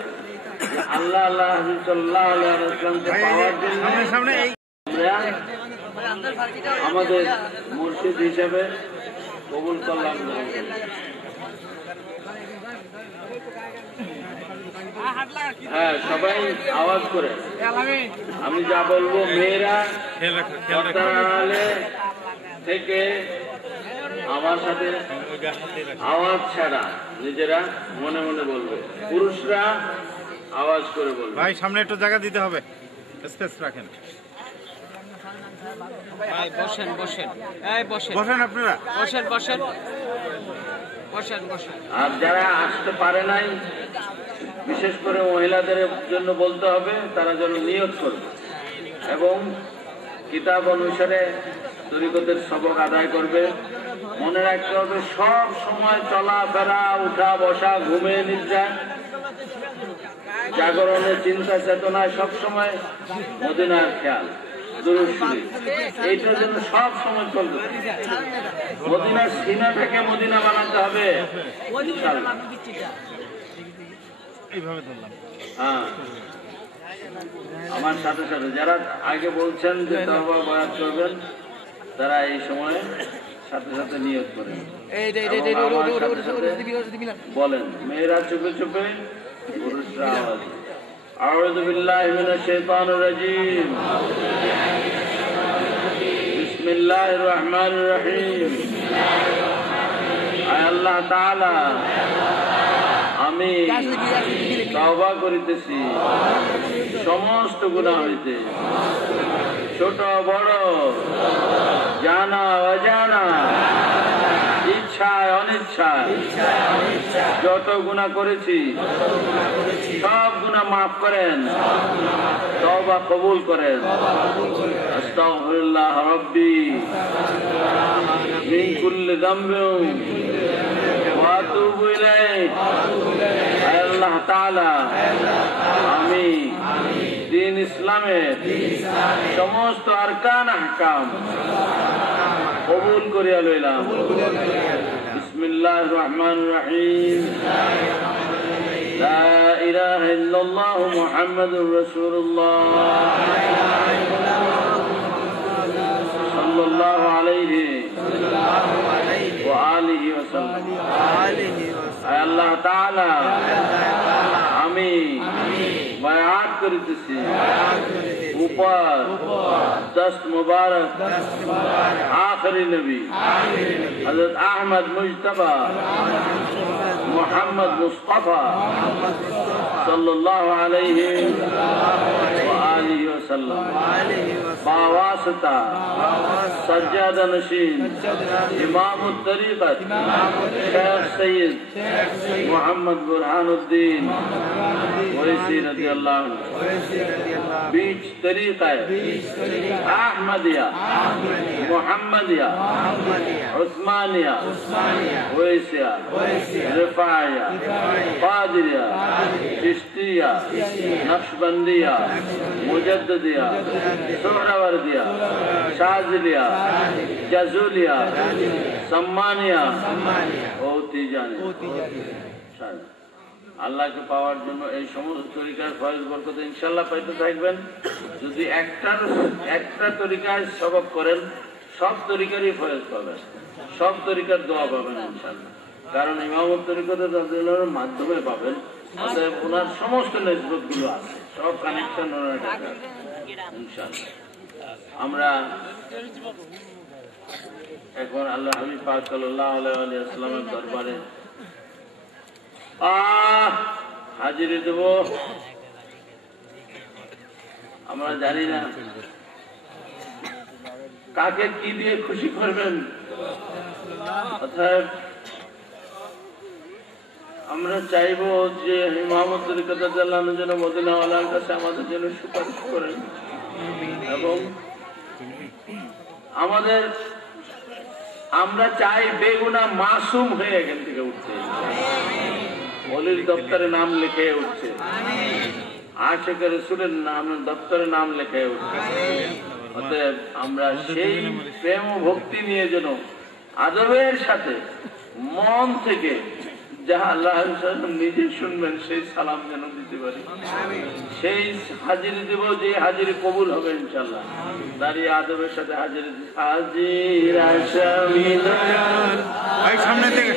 যে আল্লাহ আল্লাহ সাল্লাল্লাহু আলাইহি ওয়াসাল্লামকে পাওয়ার জন্য আমরা আমাদের মুর্শিদ হিসেবে কবুল করলাম। হ্যাঁ, সবাই আওয়াজ করে আমি যা বলবো, মেয়েরা থেকে আমার সাথে আওয়াজ ছাড়া নিজেরা মনে মনে বলবে, পুরুষরা আওয়াজ করে বলবেন। ভাই সামনে একটু জায়গা দিতে হবে, স্পেস রাখেন। ভাই বসেন বসেন, এই বসেন বসেন আপনারা, বসেন বসেন বসেন বসেন। আর যারা আসতে পারে নাই, বিশেষ করে মহিলাদের জন্য বলতে হবে, তারা যেন নিয়ত করবে এবং কিতাব অনুসারে তরিকতের সবক আদায় করবে। মনে রাখতে হবে সব সময় চলাফেরা, উঠা বসা, ঘুমে নিদ্রা, জাগরণের চিন্তা চেতনায় সবসময় মদিনার খেয়াল, দুরূদ শরীফ, এইটার জন্য সব সময় চলবে। মদিনার সিনাটাকে মদিনা বানাতে হবে ইনশাআল্লাহ। এইভাবে ধরলাম। হ্যাঁ, আমার সাথে সাথে যারা আগে বলছেন যে তওবা বয়াত করবেন, তারা এই সময়ে সাথে সাথে নিয়ত করেন। বলেন, মেয়েরা চুপে চুপে, পুরুষরা আওয়াজ। আউযু বিল্লাহি মিনাশ শাইতানির রাজীম। বিসমিল্লাহির রহমানির রহিম। আয় আল্লাহ তাআলা, আমি তওবা করিতেছি সমস্ত গুনাহ হইতে, ছোট বড়, জানা অজানা, ইচ্ছায় অনিচ্ছায় যত গুনাহ করেছি সব গুনাহ মাফ করেন, তওবা কবুল করেন। আস্তাগফিরুল্লাহ রাব্বি মিন কুল্লি যামবিন ওয়া আতুবু ইলাইহি। আল্লাহ তাআলা, আমি দ্বীন ইসলামের সমস্ত আরকান আহকাম কবুল করিয়া লইলাম। বিসমিল্লাহির রহমানির রহিম। লা ইলাহা ইল্লাল্লাহ মুহাম্মাদুর রাসূলুল্লাহ সাল্লাল্লাহু আলাইহি ওয়া আলিহি ওয়াসাল্লাম। আল্লাহ তাআলা, আমি বায়াত করিতেছি উপর দস্ত মুবারক আখরি নবী হযরত আহমদ মুজতবা মুহাম্মদ মুস্তাফা সাল্লাল্লাহু আলাইহি ওয়া আলিহি ওয়াসাল্লাম, বাওয়াসিতা সজ্জাদা নশীন ইমামুত তরিকত শেখ সৈয়দ মুহাম্মদ বুরহানুদ্দিন ওয়াইসি রাদিয়াল্লাহু আনহু, बीच तरीका अहमदिया, मुहम्मदिया, उस्मानिया, ओवैसिया, रिफाइया, कादिरिया, चिश्तिया, नक्शबंदिया, मुजद्दिदिया, सुहरावर्दिया, शाज़िलिया, जज़ुलिया, सम्मानिया ও তিজানি। আল্লাহকে পাওয়ার জন্য এই সমস্ত তরিকার ফয়েজ বরকত ইনশাআল্লাহ পাইতে থাকবেন। যদি একটা তরিকায় সবক করেন, সব তরিকারই ফয়েজ পাবেন, সব তরিকার দোয়া পাবেন ইনশাআল্লাহ। কারণ ইমামত তরিকতের মাধ্যমে পাবেন, অতএব ওনার সমস্ত নিসবত গুলো আছে, সব কানেকশন ওনার কাছে ইনশাআল্লাহ। আমরা এখন আল্লাহ হাবিব পাক সাল্লাল্লাহু আলাইহি ওয়াসাল্লামের দরবারে হাজিরি দেব। আমরা জানি না কাকে কি দিয়ে খুশি করবেন, অর্থাৎ আমরা চাইবো যে ইমামত তরিকত রাদিয়াল্লাহু আনহু যেন মদিনাওয়ালার কাছে আমাদের জন্য সুপারিশ করেন এবং আমরা চাই বেগুনা মাসুম হয়ে এখান থেকে উঠতে, ওলির দপ্তরে নাম লিখে উঠছে, আশিকে রাসূলের নাম দপ্তরে নাম লিখে উঠছে। অতএব আমরা সেই প্রেম ও ভক্তি নিয়ে যেন আদবের সাথে মন থেকে যা আল্লাহ নিজে শুনবেন সেই সালাম যেন দিতে পারি, সেই হাজিরি দেব যে হাজিরি কবুল হবে ইনশাআল্লাহ। দাঁড়িয়ে আদবের সাথে হাজিরি হাজির সামনে থেকে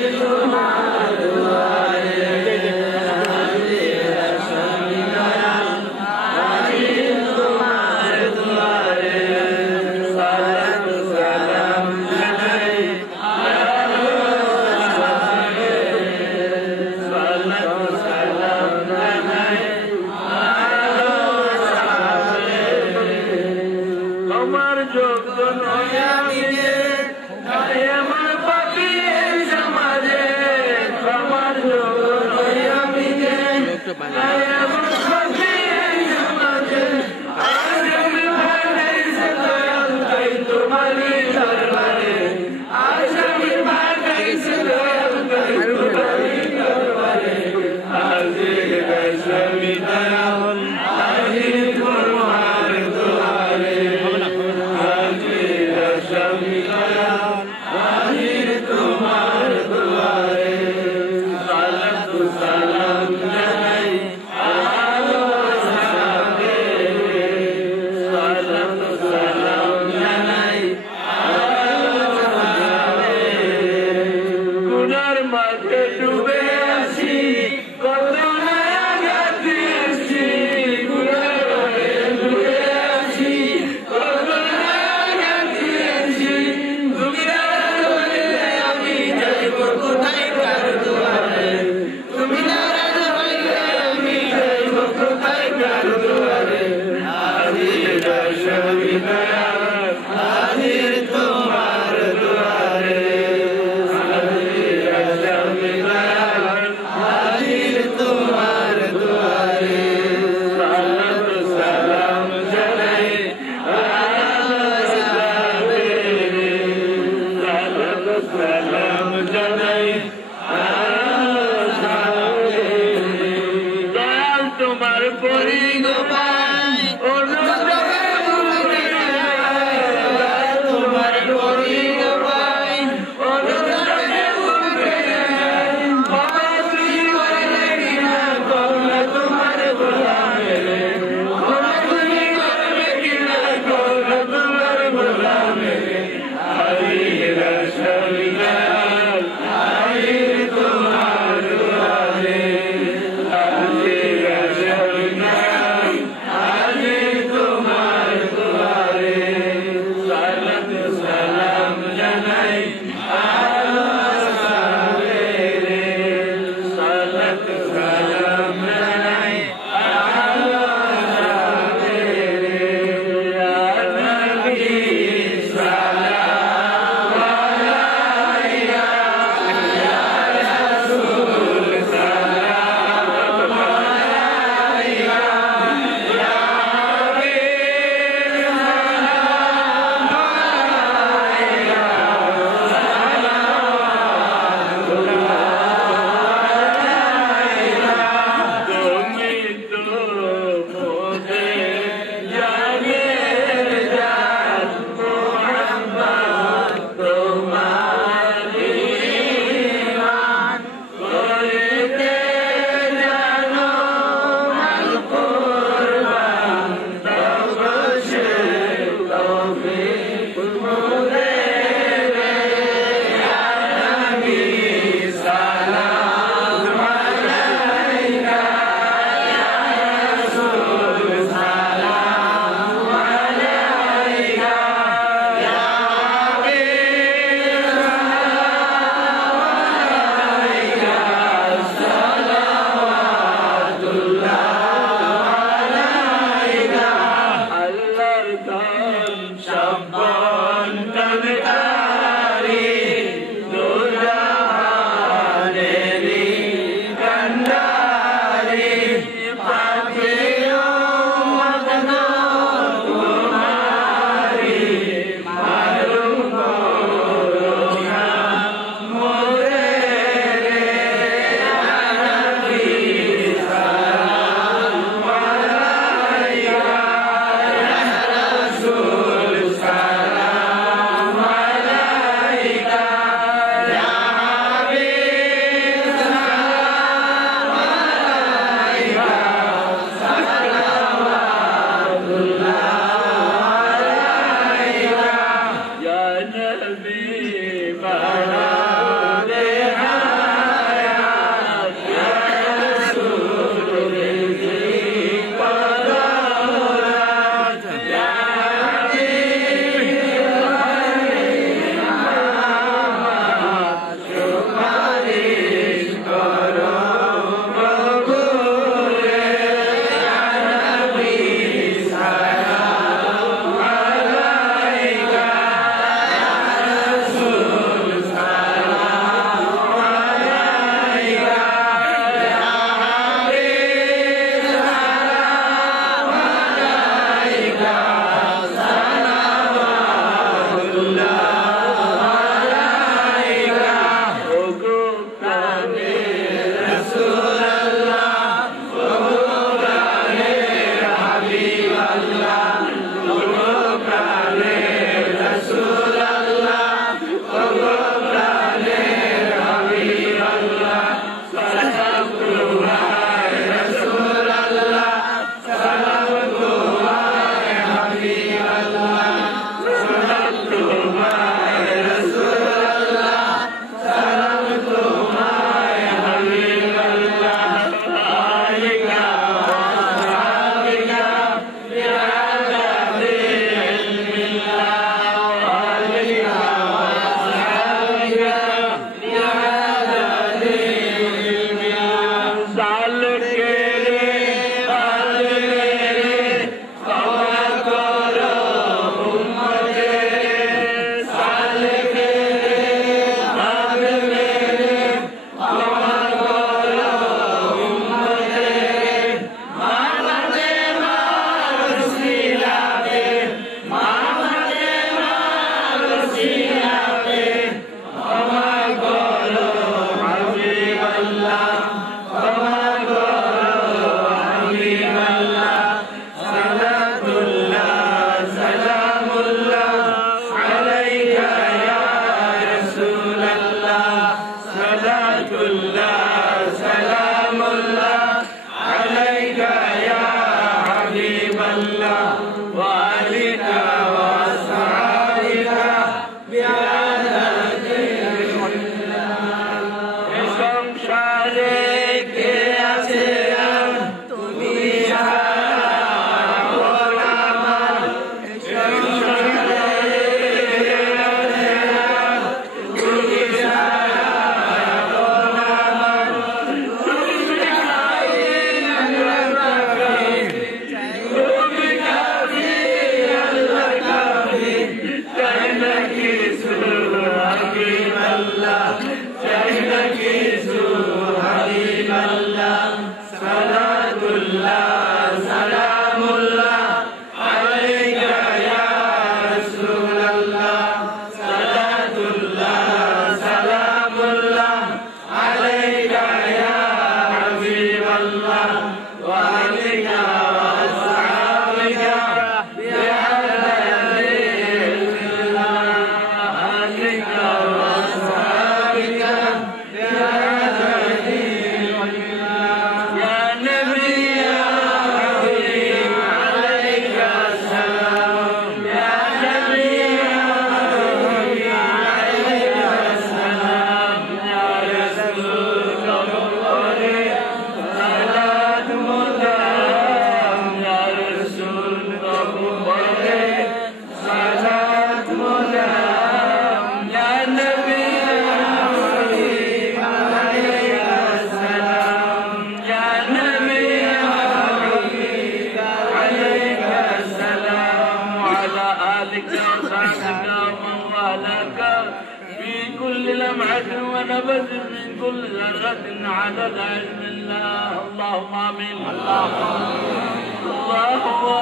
نفس من كل ذرة عدد علم الله اللهم آمين اللهم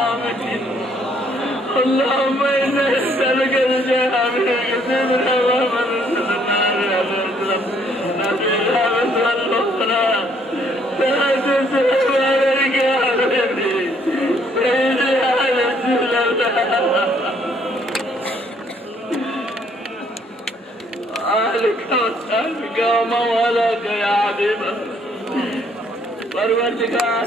آمين اللهم إنا نسألك الجاه من كثير ومن رسل النار على الإسلام نبينا مثل الأخرى لا تسلم عليك يا حبيبي سيدي على السلام أهلك وصحبك ومولاك يا حبيب পরবর্তীকার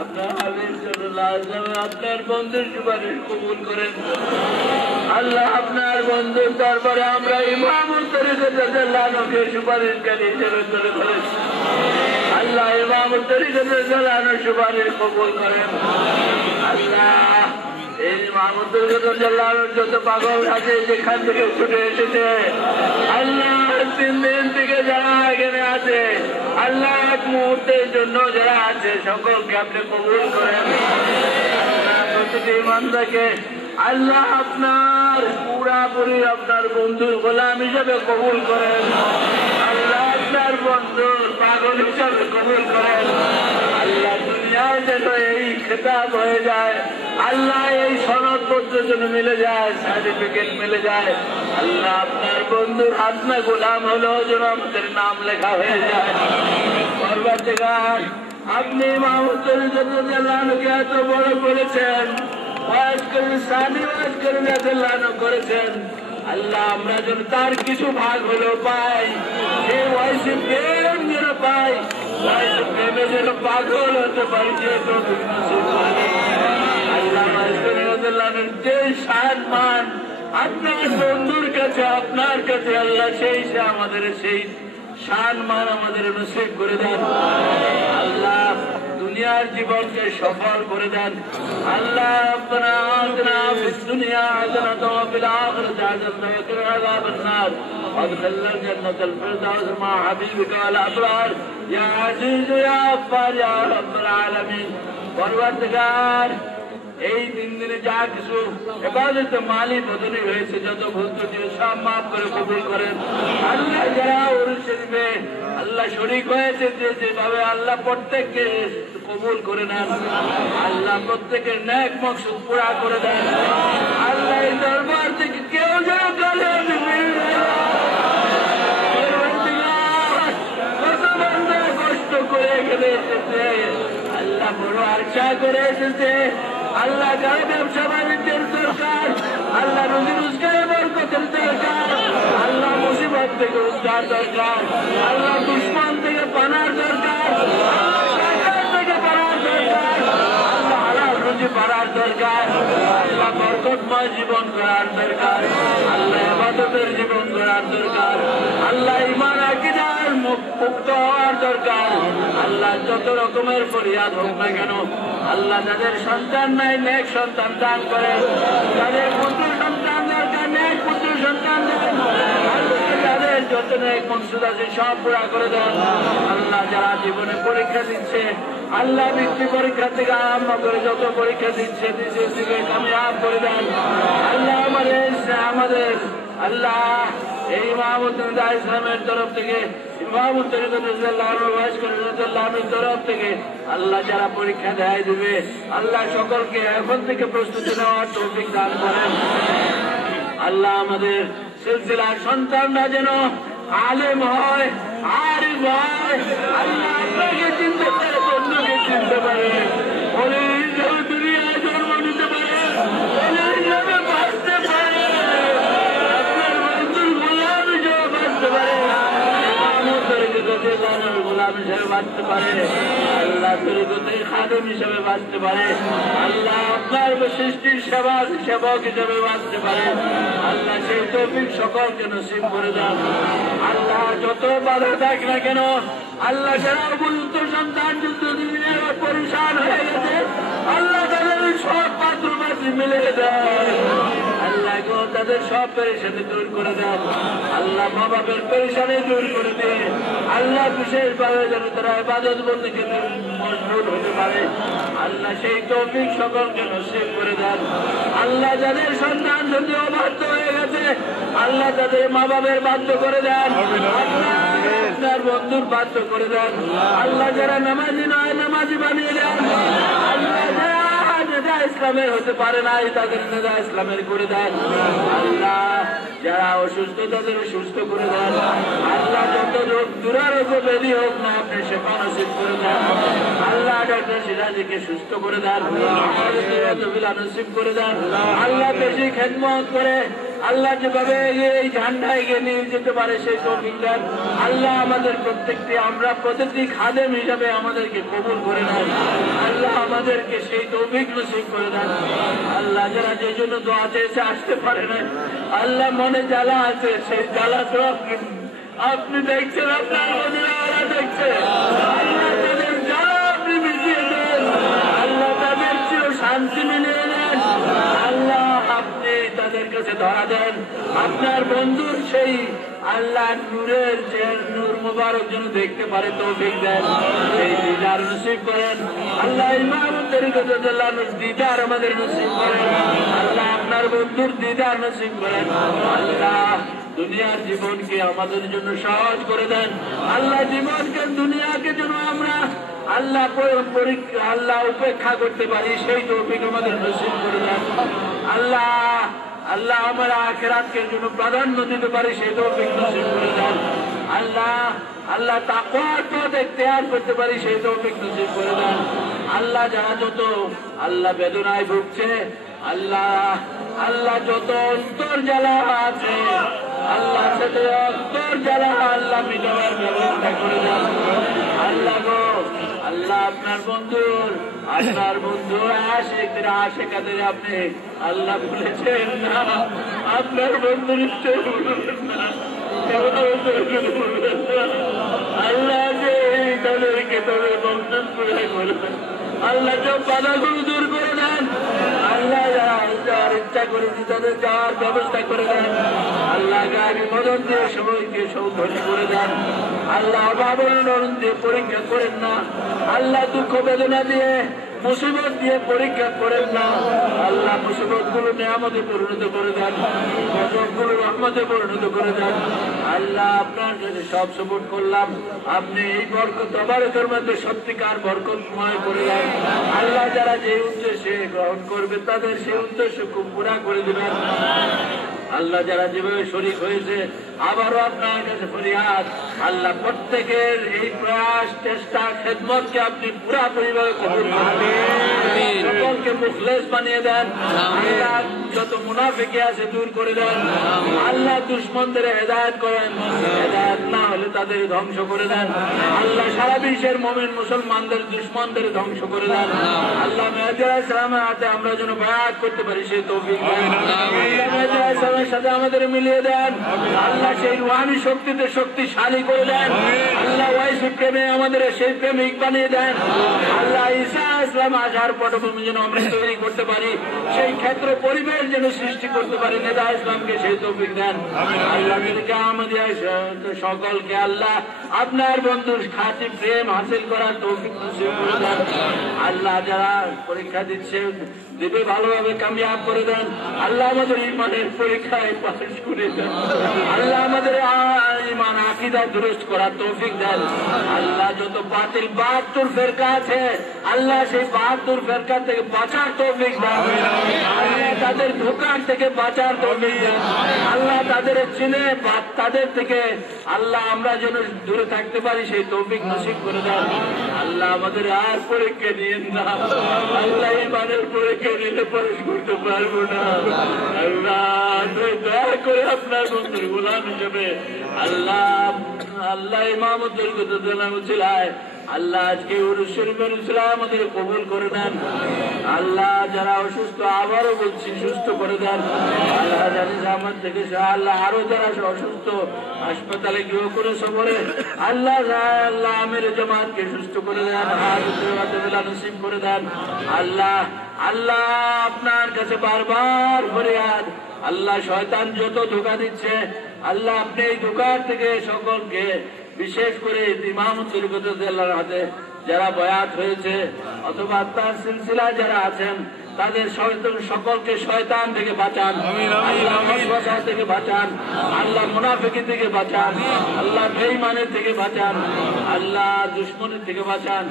আপনার হাবিব সাল্লাল্লাহু আলাইহি ওয়াসাল্লাম আপনার বন্ধুর সুপারিশ কবুল করেন আল্লাহ আপনার বন্ধুর দরবারে আমরা ইমামুল তরিকত রাদিয়াল্লাহু আনহুকে সুপারিশকারী হিসেবে তুলে ধরেছি আল্লাহ ইমামুল তরিকত রাদিয়াল্লাহু আনহুর সুপারিশ কবুল করেন আল্লাহ এই ইমামুল তরিকত রাদিয়াল্লাহু আনহুর যত পাগল আছে যেখান থেকে ছুটে এসেছে আল্লাহ 3 দিন থেকে যারা এখানে আছে আল্লাহ এক মুহূর্তের জন্য যারা আছে সকলকে আপনি কবুল করেন প্রতিটি ইমানদারকে আল্লাহ আপনার পুরাপুরি আপনার বন্ধুর গোলাম হিসেবে কবুল করেন আল্লাহ আপনার বন্ধুর পাগল হিসাবে কবুল করেন আল্লাহ দুনিয়ায় যেন এই খেতাব হয়ে যায় আল্লাহ এই সনদপত্র যেন মিলে যায় সার্টিফিকেট মিলে যায় আল্লাহ আপনার বন্ধুর হাতমে গোলাম হলো যেন আমাদের নাম লেখা হয়ে যায় পরবর্তীকার আপনি ইমামুল তরিকত রাদিয়াল্লাহু আনহুকে এত বড় করেছেন ওয়াজ করে সানি ওয়াজ করে রাদিয়াল্লাহু আনহু করেছেন আল্লাহ আমরা যেন তার কিছু ভাগ হলো পাই এই ওয়াইসে প্রেম যেন পাই ওয়াইসে প্রেমে যেন পাগল হতে পারি যে আল্লাহ রাদিয়াল্লাহু আনহুর যে সম্মান আপনার বন্ধুর কাছে আপনার কাছে আল্লাহ সেই আমাদের সেই সম্মান আমাদের নসিব করে দেন আল্লাহ দুনিয়ার জীবনকে সফল করে দেন আল্লাহ রব্বানা আতিনা ফিদ দুনিয়া হাসানাতাও ওয়া ফিল আখিরাতি হাসানাতাও ওয়া কিনা আযাবান নার ওয়াদখিলনা জান্নাতাল ফিরদাউস মা হাবিবিকা ওয়াল আবরার ইয়া আজিজ ইয়া গফফার ইয়া রাব্বাল আলামিন পরবর্তীকার এই 3 দিনে যা কিছু ইবাদতে মালি বদলি হয়েছে যত ভুল ত্রুটি সব মাফ করে কবুল করেন আল্লাহ যারা উরুস শরীফে আল্লাহ শরীক হয়েছে যেভাবে আল্লাহ প্রত্যেককে কবুল করে নেন আল্লাহ প্রত্যেকের নেক মকসুদ পুরা করে দেন আল্লাহ এই দরবার থেকে কেউ যেন গালে কষ্ট করে এখানে এসেছে আল্লাহ বড় আশা করে এসেছে আল্লাহ যারা ব্যবসা বাণিজ্যের দরকার আল্লাহ রুজি রোজগারের বরকতের দরকার আল্লাহ মুসিবত থেকে উদ্ধার দরকার আল্লাহ দুশ্মন থেকে পানার দরকার সরকার থেকে পানার দরকার আল্লাহ হালাল রুজি পাড়ার দরকার আল্লাহ বরকতময় জীবন করার দরকার আল্লাহ ইবাদতের জীবন করার দরকার আল্লাহ ঈমান আকীদার মুক্ত হওয়ার দরকার আল্লাহ যত রকমের ফরিয়াদ হোক না কেন আল্লাহ যাদের সন্তান নাই নেক সন্তান দান করেন যাদের পুত্র সন্তান দরকার নেক পুত্র সন্তান দেন যাদের যত নেক মকসুদ আছে সব পুরা করে দেন আল্লাহ যারা জীবনে পরীক্ষা দিচ্ছে আল্লাহ বৃত্তি পরীক্ষা থেকে আরম্ভ করে যত পরীক্ষা দিচ্ছে দিকে কামিয়াব করে দেন আল্লাহ আমাদের আল্লাহ এই ইমামুল ইসলামের তরফ থেকে ইমামুল তরফ থেকে আল্লাহ যারা পরীক্ষা দেয় দিবে আল্লাহ সকলকে এখন থেকে প্রস্তুতি নেওয়ার তৌফিক দান করেন আল্লাহ আমাদের সিলসিলার সন্তানরা যেন আলেম হয় আরিফ হয় আল্লাহ আপনাকে চিনতে পারে বন্ধুকে চিনতে পারে ওলি হিসেবে দুনিয়ায় জন্ম নিতে পারে ওলি হিসেবে বাঁচতে পারে আপনার বন্ধুর গোলাম হিসেবে বাঁচতে পারে গোলাম হিসেবে বাঁচতে পারে আল্লাহ তরিকতের খাদেম হিসেবে বাঁচতে পারে আল্লাহ আপনার সৃষ্টির সেবক হিসেবে বাঁচতে পারে আল্লাহ সেই তৌফিক সকলকে নসিব করে দেন আল্লাহ যত বাধা থাক না কেন আল্লাহ যারা উপযুক্ত সন্তান যুদ্ধ দিনের পরিশান হয়ে গেছে আল্লাহ তাদের সব পাত্র আপনি মিলে দেন। আল্লাহ গো তাদের সব পেরেশানি দূর করে দেন। আল্লাহ মা বাপের পেরেশানি দূর করে দেন। আল্লাহ বিশেষভাবে যেন তারা ইবাদত বন্দেগী মশগুল হতে পারে। আল্লাহ সেই তৌফিক সকলকে নসিব করে দেন। আল্লাহ যাদের সন্তান যদি অবাধ্য হয়ে গেছে, আল্লাহ তাদের মা বাপের বাধ্য করে দেন। আপনার বন্ধুর বাধ্য করে দেন। আল্লাহ যারা নামাজি নয় নামাজি বানিয়ে দেন। আল্লাহ যারা ইসলামের হতে পারে নাই তাদের নেতা ইসলামের করে দেন। আল্লাহ যারা অসুস্থ তাদের সুস্থ করে দেন। আল্লাহ যত রোগ দুরারোগ্য ব্যাধি হোক না আপনি সেবা নসিব করে দেন। আল্লাহ ডক্টর সিরাজকে সুস্থ করে দেন। নসিব করে দেন। আল্লাহ বেশি খেদমত করে আল্লাহ যেভাবে এই ঝান্ডা এগিয়ে নিয়ে যেতে পারে সেই তৌফিক দেন। আল্লাহ আমাদের প্রত্যেকটি আমরা প্রতিটি খাদেম হিসাবে আমাদেরকে কবুল করে নেন। আল্লাহ আমাদেরকে সেই তৌফিক নসিব করে দেন। আল্লাহ যারা যে জন্য দোয়া চেয়েছে আসতে পারে না, আল্লাহ মনে জ্বালা আছে সেই জ্বালা তো আপনি দেখছেন, আপনার মদিনা দেখছে। আল্লাহ তাদের জ্বালা আপনি মিটিয়ে দেন। আল্লাহ তাদের চির শান্তি মিলিয়ে দেন। আল্লাহ আপনি তাদের কাছে ধরা দেন। আপনার বন্ধুর সেই আল্লাহ নূরের যে নূর মুবারক যেন দেখতে পারে তৌফিক দেন। সেই দিদার নসিব করেন। আল্লাহ ইমামদের দিদার আমাদের নসিব করেন। আল্লাহ আপনার বন্ধুর দিদার নসিব করেন। আল্লাহ দুনিয়ার জীবনকে আমাদের জন্য সহজ করে দেন। আল্লাহ জীবনকে দুনিয়াকে যেন আমরা আল্লাহ পরীক্ষা আল্লাহ উপেক্ষা করতে পারি সেই তৌফিক আমাদের নসিব করে দেন। আল্লাহ আল্লাহ আমরা আখিরাতকে জন্য প্রাধান্য দিতে পারি সেই তৌফিক নসিব করে দেন। আল্লাহ আল্লাহ তাকওয়ার পথ ইখতিয়ার করতে পারি সেই তৌফিক নসিব করে দেন। আল্লাহ যারা যত আল্লাহ বেদনায় ভুগছে, আল্লাহ আল্লাহ যত অন্তর জ্বালা আছে, আল্লাহ সেটা অন্তর জ্বালা আল্লাহ মিটাবার ব্যবস্থা করে দেন। আল্লাহ গো আল্লাহ আপনার বন্ধু আশেকাদের আপনি আল্লাহ বলেছেন না, আপনার বন্ধুর নিশ্চয় বলবেন না। আল্লাহ যে তাদেরকে তাদের বন্ধন করে করবেন। আল্লাহ সব বাধাগুলো দূর করে দেন। আল্লাহ যাওয়ার ইচ্ছা করেছি তাদের যাওয়ার ব্যবস্থা করে দেন। আল্লাহ গাড়ি মদন দিয়ে সবাইকে সৌধনী করে দেন। আল্লাহ অভাবন দিয়ে পরীক্ষা করেন না। আল্লাহ দুঃখ বেদনা দিয়ে মুসিবত দিয়ে পরীক্ষা করেন না। আল্লাহ মুসিবত গুলো নিয়ামতে পরিণত করে দেন। গুলো রহমতে পরিণত করে দেন। আল্লাহ আপনার কাছে সব সাপোর্ট করলাম। আপনি এই বরকত তবারকের মধ্যে সত্যিকার বরকতময় করে দেন। আল্লাহ যারা যে উদ্দেশ্যে গ্রহণ করবে তাদের সেই উদ্দেশ্য খুব পুরা করে দেবেন। আল্লাহ যারা যেভাবে শরীক হয়েছে আবারও আপনার কাছে ফরিয়াদ, আল্লাহ প্রত্যেকের এই প্রয়াস চেষ্টা খেদমতকে আপনি পুরাপুরিভাবে কবুল করবেন। সকলকে মুখলেস বানিয়ে দেন। আল্লাহ যত মুনাফিকে আছে দূর করে দেন। আল্লাহ দুশ্মনদের হেদায়েত করেন। হেদায়েত না হলে তাদের ধ্বংস করে দেন। আল্লাহ সারা বিশ্বের মুমিন মুসলমানদের দুশ্মনদের ধ্বংস করে দেন। আল্লাহ মেহেদী আলাইহিস সালামের হাতে আমরা যেন বায়াত করতে পারি সেই তৌফিক দেন। আল্লাহ মেহেদী আলাইহিস সালামের সাথে আমাদের মিলিয়ে দেন। আল্লাহ সেই রুহানি শক্তিতে শক্তিশালী করে দেন। আল্লাহ ওয়াইসি প্রেমে আমাদের সেই প্রেমিক বানিয়ে দেন। আল্লাহ ঈসা ইসলাম আসার পটভূমি যেন আমরা তৈরি করতে পারি, সেই ক্ষেত্র পরিবেশ যেন সৃষ্টি করতে পারি। নেতা ইসলামকে সেই তৌফিক দেন। আল্লাহ আমাদের সকলকে আল্লাহ আপনার বন্ধুর খাঁটি প্রেম হাসিল করার তৌফিক নসিব করে দেন। আল্লাহ যারা পরীক্ষা দিচ্ছে দিবে ভালোভাবে কামিয়াব করে দেন। আল্লাহ আমাদের ইমানের পরীক্ষায় পাশ করে দেন। আল্লাহ আমাদের ইমান আকীদা দুরুস্ত করার তৌফিক দেন। আল্লাহ যত বাতিল 72 ফেরকা আছে, আল্লাহ সেই 72 ফেরকা থেকে বাঁচার তৌফিক দেন। আল্লাহ তাদের ধোঁকার থেকে বাঁচার তৌফিক দেন। আল্লাহ তাদের চিনে তাদের থেকে আল্লাহ আমরা যেন দূরে থাকতে পারি সেই তৌফিক নসিব করে দেন। আল্লাহ আমাদের আর পরীক্ষা নিয়েন না। আল্লাহ ইমানের পরীক্ষা নিলে পাশ করতে পারবো না। আল্লাহ দয়া করে আপনার বন্ধুর গোলাম হিসেবে আল্লাহ আল্লাহ ইমামতের কথা জানা উচিলায় আল্লাহ আজকে উরুস শরীফের ইসলাম আমাদের কবুল করে দেন। আল্লাহ যারা অসুস্থ আবারও বলছি সুস্থ করে দেন। আল্লাহ জানি আমার থেকে আল্লাহ আরো যারা অসুস্থ হাসপাতালে গৃহ করে সবরে আল্লাহ আল্লাহ আমির জামাতকে সুস্থ করে দেন, নসিব করে দেন। আল্লাহ আল্লাহ আপনার কাছে বারবার ফরিয়াদ, আল্লাহ শয়তান যত ধোঁকা দিচ্ছে আল্লাহ আপনি এই ধোঁকার থেকে সকলকে, বিশেষ করে ইমাম তরিকতের হাতে যারা বয়াত হয়েছে অথবা তার সিলসিলায় যারা আছেন তাদের সকলকে শয়তান থেকে বাঁচান, আল্লাহ ওয়াসওয়াসা থেকে বাঁচান, আল্লাহ মুনাফিকি থেকে বাঁচান, আল্লাহ বেঈমানের থেকে বাঁচান, আল্লাহ দুশমনের থেকে বাঁচান।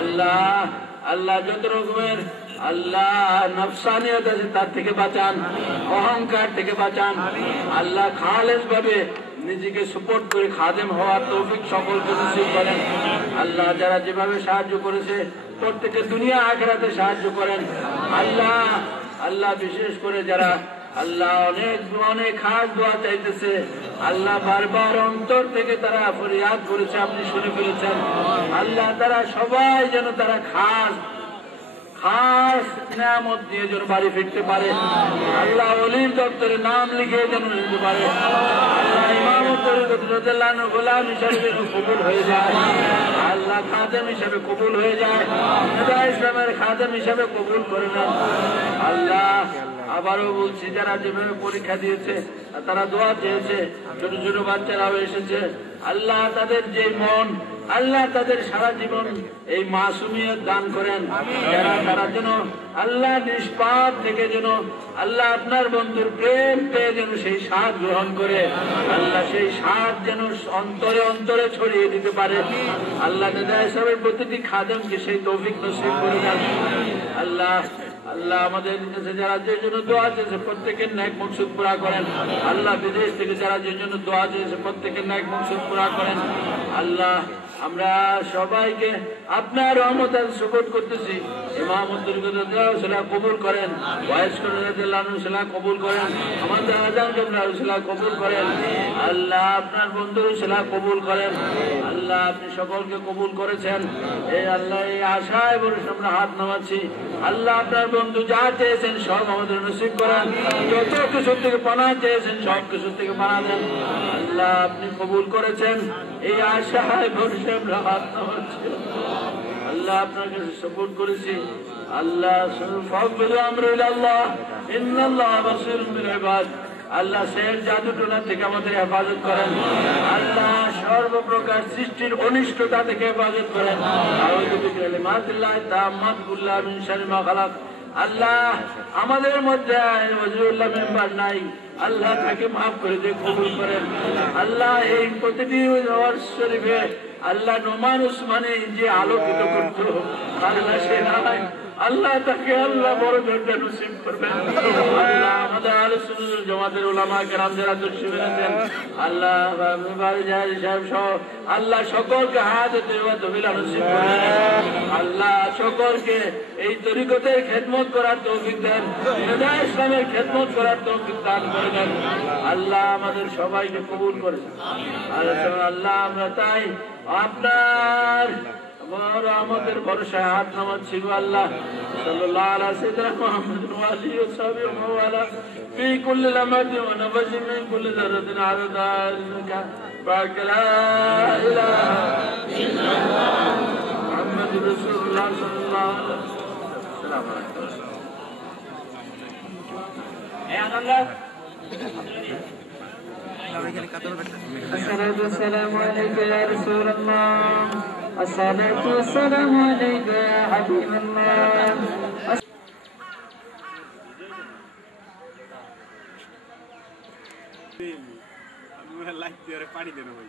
আল্লাহ আল্লাহ যত রকমের আল্লাহ নফসানিয়ত আছে তার থেকে বাঁচান, অহংকার থেকে বাঁচান। আল্লাহ খালেস ভাবে নিজেকে সাপোর্ট করে খাদেম হওয়ার তৌফিক সকলকে নসিব করেন। আল্লাহ যারা যেভাবে সাহায্য করেছে প্রত্যেকে দুনিয়া আখিরাতে সাহায্য করেন। আল্লাহ আল্লাহ বিশেষ করে যারা আল্লাহ অনেক অনেক খাস দোয়া চাইতেছে আল্লাহ বারবার অন্তর থেকে তারা ফরিয়াদ করেছে, আপনি শুনে ফেলেছেন। আল্লাহ তারা সবাই যেন তারা খাস নিয়ামত দিয়ে যেন বাড়ি ফিরতে পারে। আল্লাহ অলির দপ্তরে নাম লিখে যেন নিতে পারে। আল্লাহ ইমাম গোলাম হিসাবে কবুল হয়ে যায়, আল্লাহ খাদেম হিসাবে কবুল হয়ে যায়, ইসলামের খাদেম হিসাবে কবুল করে নেন। আল্লাহ আবারও বলছি যারা যেভাবে পরীক্ষা দিয়েছে তারা দোয়া চেয়েছে, ছোট ছোট বাচ্চারাও এসেছে, আল্লাহ তাদের যে মন আল্লাহ তাদের সারা জীবন এই মাসুমিয়ত দান করেন। তারা যেন আল্লাহ নিষ্পাপ থেকে যেন আল্লাহ আপনার বন্ধুর প্রেম পেয়ে যেন সেই স্বাদ গ্রহণ করে, আল্লাহ সেই স্বাদ যেন অন্তরে অন্তরে ছড়িয়ে দিতে পারে। আল্লাহ সাহেবের প্রতিটি খাদেমকে সেই তৌফিক নসিব করে দেন। আল্লাহ আল্লাহ আমাদের কাছে যারা যে জন্য দোয়া চেয়েছে প্রত্যেকের ন্যাক মকসুদ পুরা করেন। আল্লাহ বিদেশ থেকে যারা যে জন্য দোয়া চেয়েছে প্রত্যেকের ন্যাক মকসুদ পুরা করেন। আল্লাহ আমরা সবাইকে আপনার রহমতের সুবত করতেছি। ইমাম কবুল করেন, বয়স্ক কবুল করেন, আমাদের আজান কবুল করেন। আল্লাহ আপনার বন্ধুর কবুল করেন। আল্লাহ আপনি সকলকে কবুল করেছেন। এই আল্লাহ এই আশায় বলে আমরা হাত নামাচ্ছি। আল্লাহ আপনার বন্ধু যা চেয়েছেন সব আমাদের নসিব করেন, যত কিছু থেকে পানা চেয়েছেন সব কিছু থেকে পানা দেন। আল্লাহ আপনি কবুল করেছেন এই আশায় ভরসে আমরা হাত নামাচ্ছি। আল্লাহ আপনার কাছে সাপোর্ট করেছি। আল্লাহ আল্লাহ শের জাদু টোনা থেকে আমাদের হেফাজত করেন। আল্লাহ সর্বপ্রকার সৃষ্টির অনিষ্টতা থেকে হেফাজত করেন। আল্লাহ আমাদের মধ্যে ওয়াজিউল্লাহ মেম্বার নাই, আল্লাহ তাকে মাফ করে দিয়ে কবুল করেন। আল্লাহ এই প্রতিটি শরীফে আল্লাহ নোমান উসমানে যে আলোকিত করত আল্লাহ সে নাই, আল্লাহ তাকে আল্লাহ বড় দরজা নসিব করবেন। আল্লাহ আমাদের আলোচনা জামাতের উলামা কেরাম যারা তশরিফ এনেছেন আল্লাহ সাহেব সহ আল্লাহ সকলকে হাত তৌফিক নসিব করেন। আল্লাহ সকলকে এই তরিকতের খেদমত করার তৌফিক দেন, ইসলামের খেদমত করার তৌফিক দান করে দেন। আল্লাহ আমাদের সবাইকে কবুল করেন। আল্লাহ আমরা তাই আপনার আমাদের ভরসায় হাত নামাচ্ছি। আল্লাহ সাল্লাল্লাহু আলা সাইয়্যিদিনা মুহাম্মাদিন ওয়া আলিহি ওয়া সাহবিহি ওয়া মাওয়ালা ফি কুল্লি লামাতিন ওয়া নাফাসিন মিন কুল্লি যাররাতিন আদাদা ইলমিকা বারাকা লা ইলাহা ইল্লাল্লাহ মুহাম্মাদুর রাসূলুল্লাহ সাল্লাল্লাহু আলাইহি ওয়াসাল্লাম। الصلاة والسلام عليك يا رسول الله، الصلاة والسلام عليك يا حبيب الله. লাইট দিয়ে পানি দেন ভাই,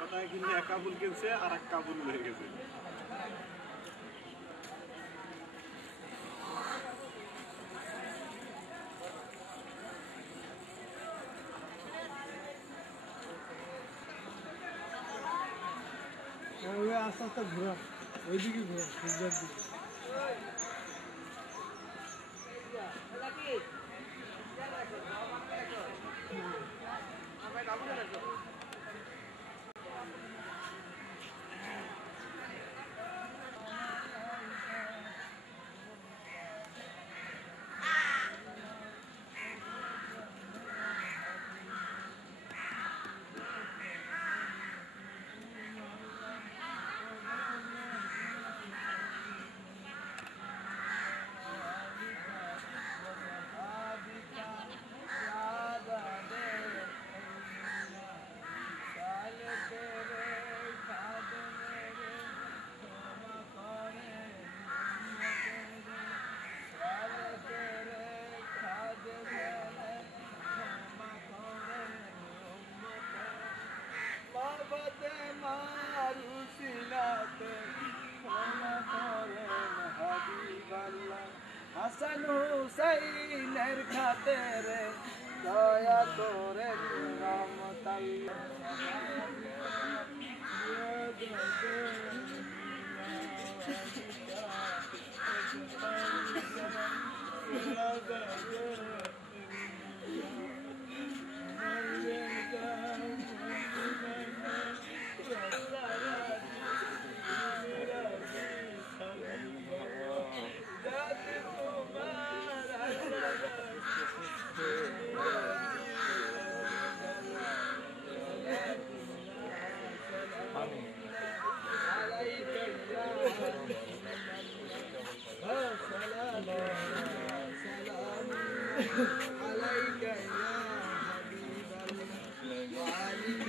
কথা কিন্তু এক কাবুল কিনছে আর এক কাবুল হয়ে গেছে। আস্তে আস্তে ঘোরা, ওইদিকে ঘোরা, সূর্যের দিকে। সিনাতে ক্ষমা করেন হাবিব আল্লাহ হাসান হুসাইনের খাতিরে দয়া করেন রহমত عليك يا حبيب الله وعليك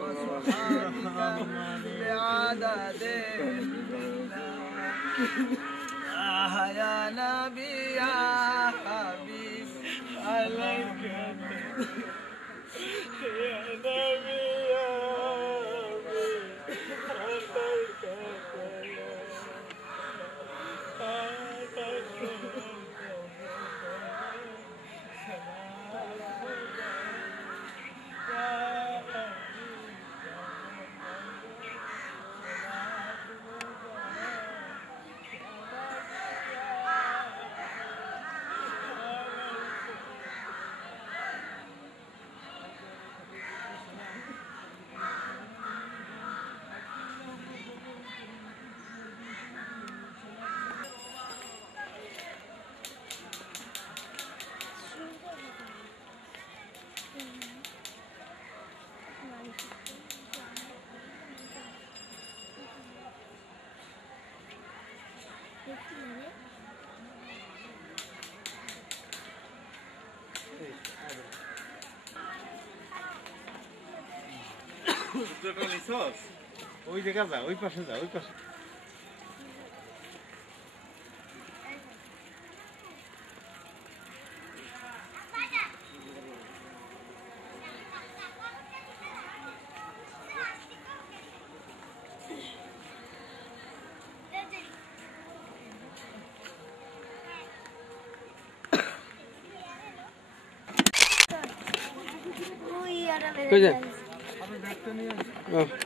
وصحابك بعدد بعدد يا نبي يا حبيب عليك يا نبي يا ওই জায়গা যা ওই পাশে যা ওই পাশে কই যান? আমি ব্যাগটা নিয়ে আসি।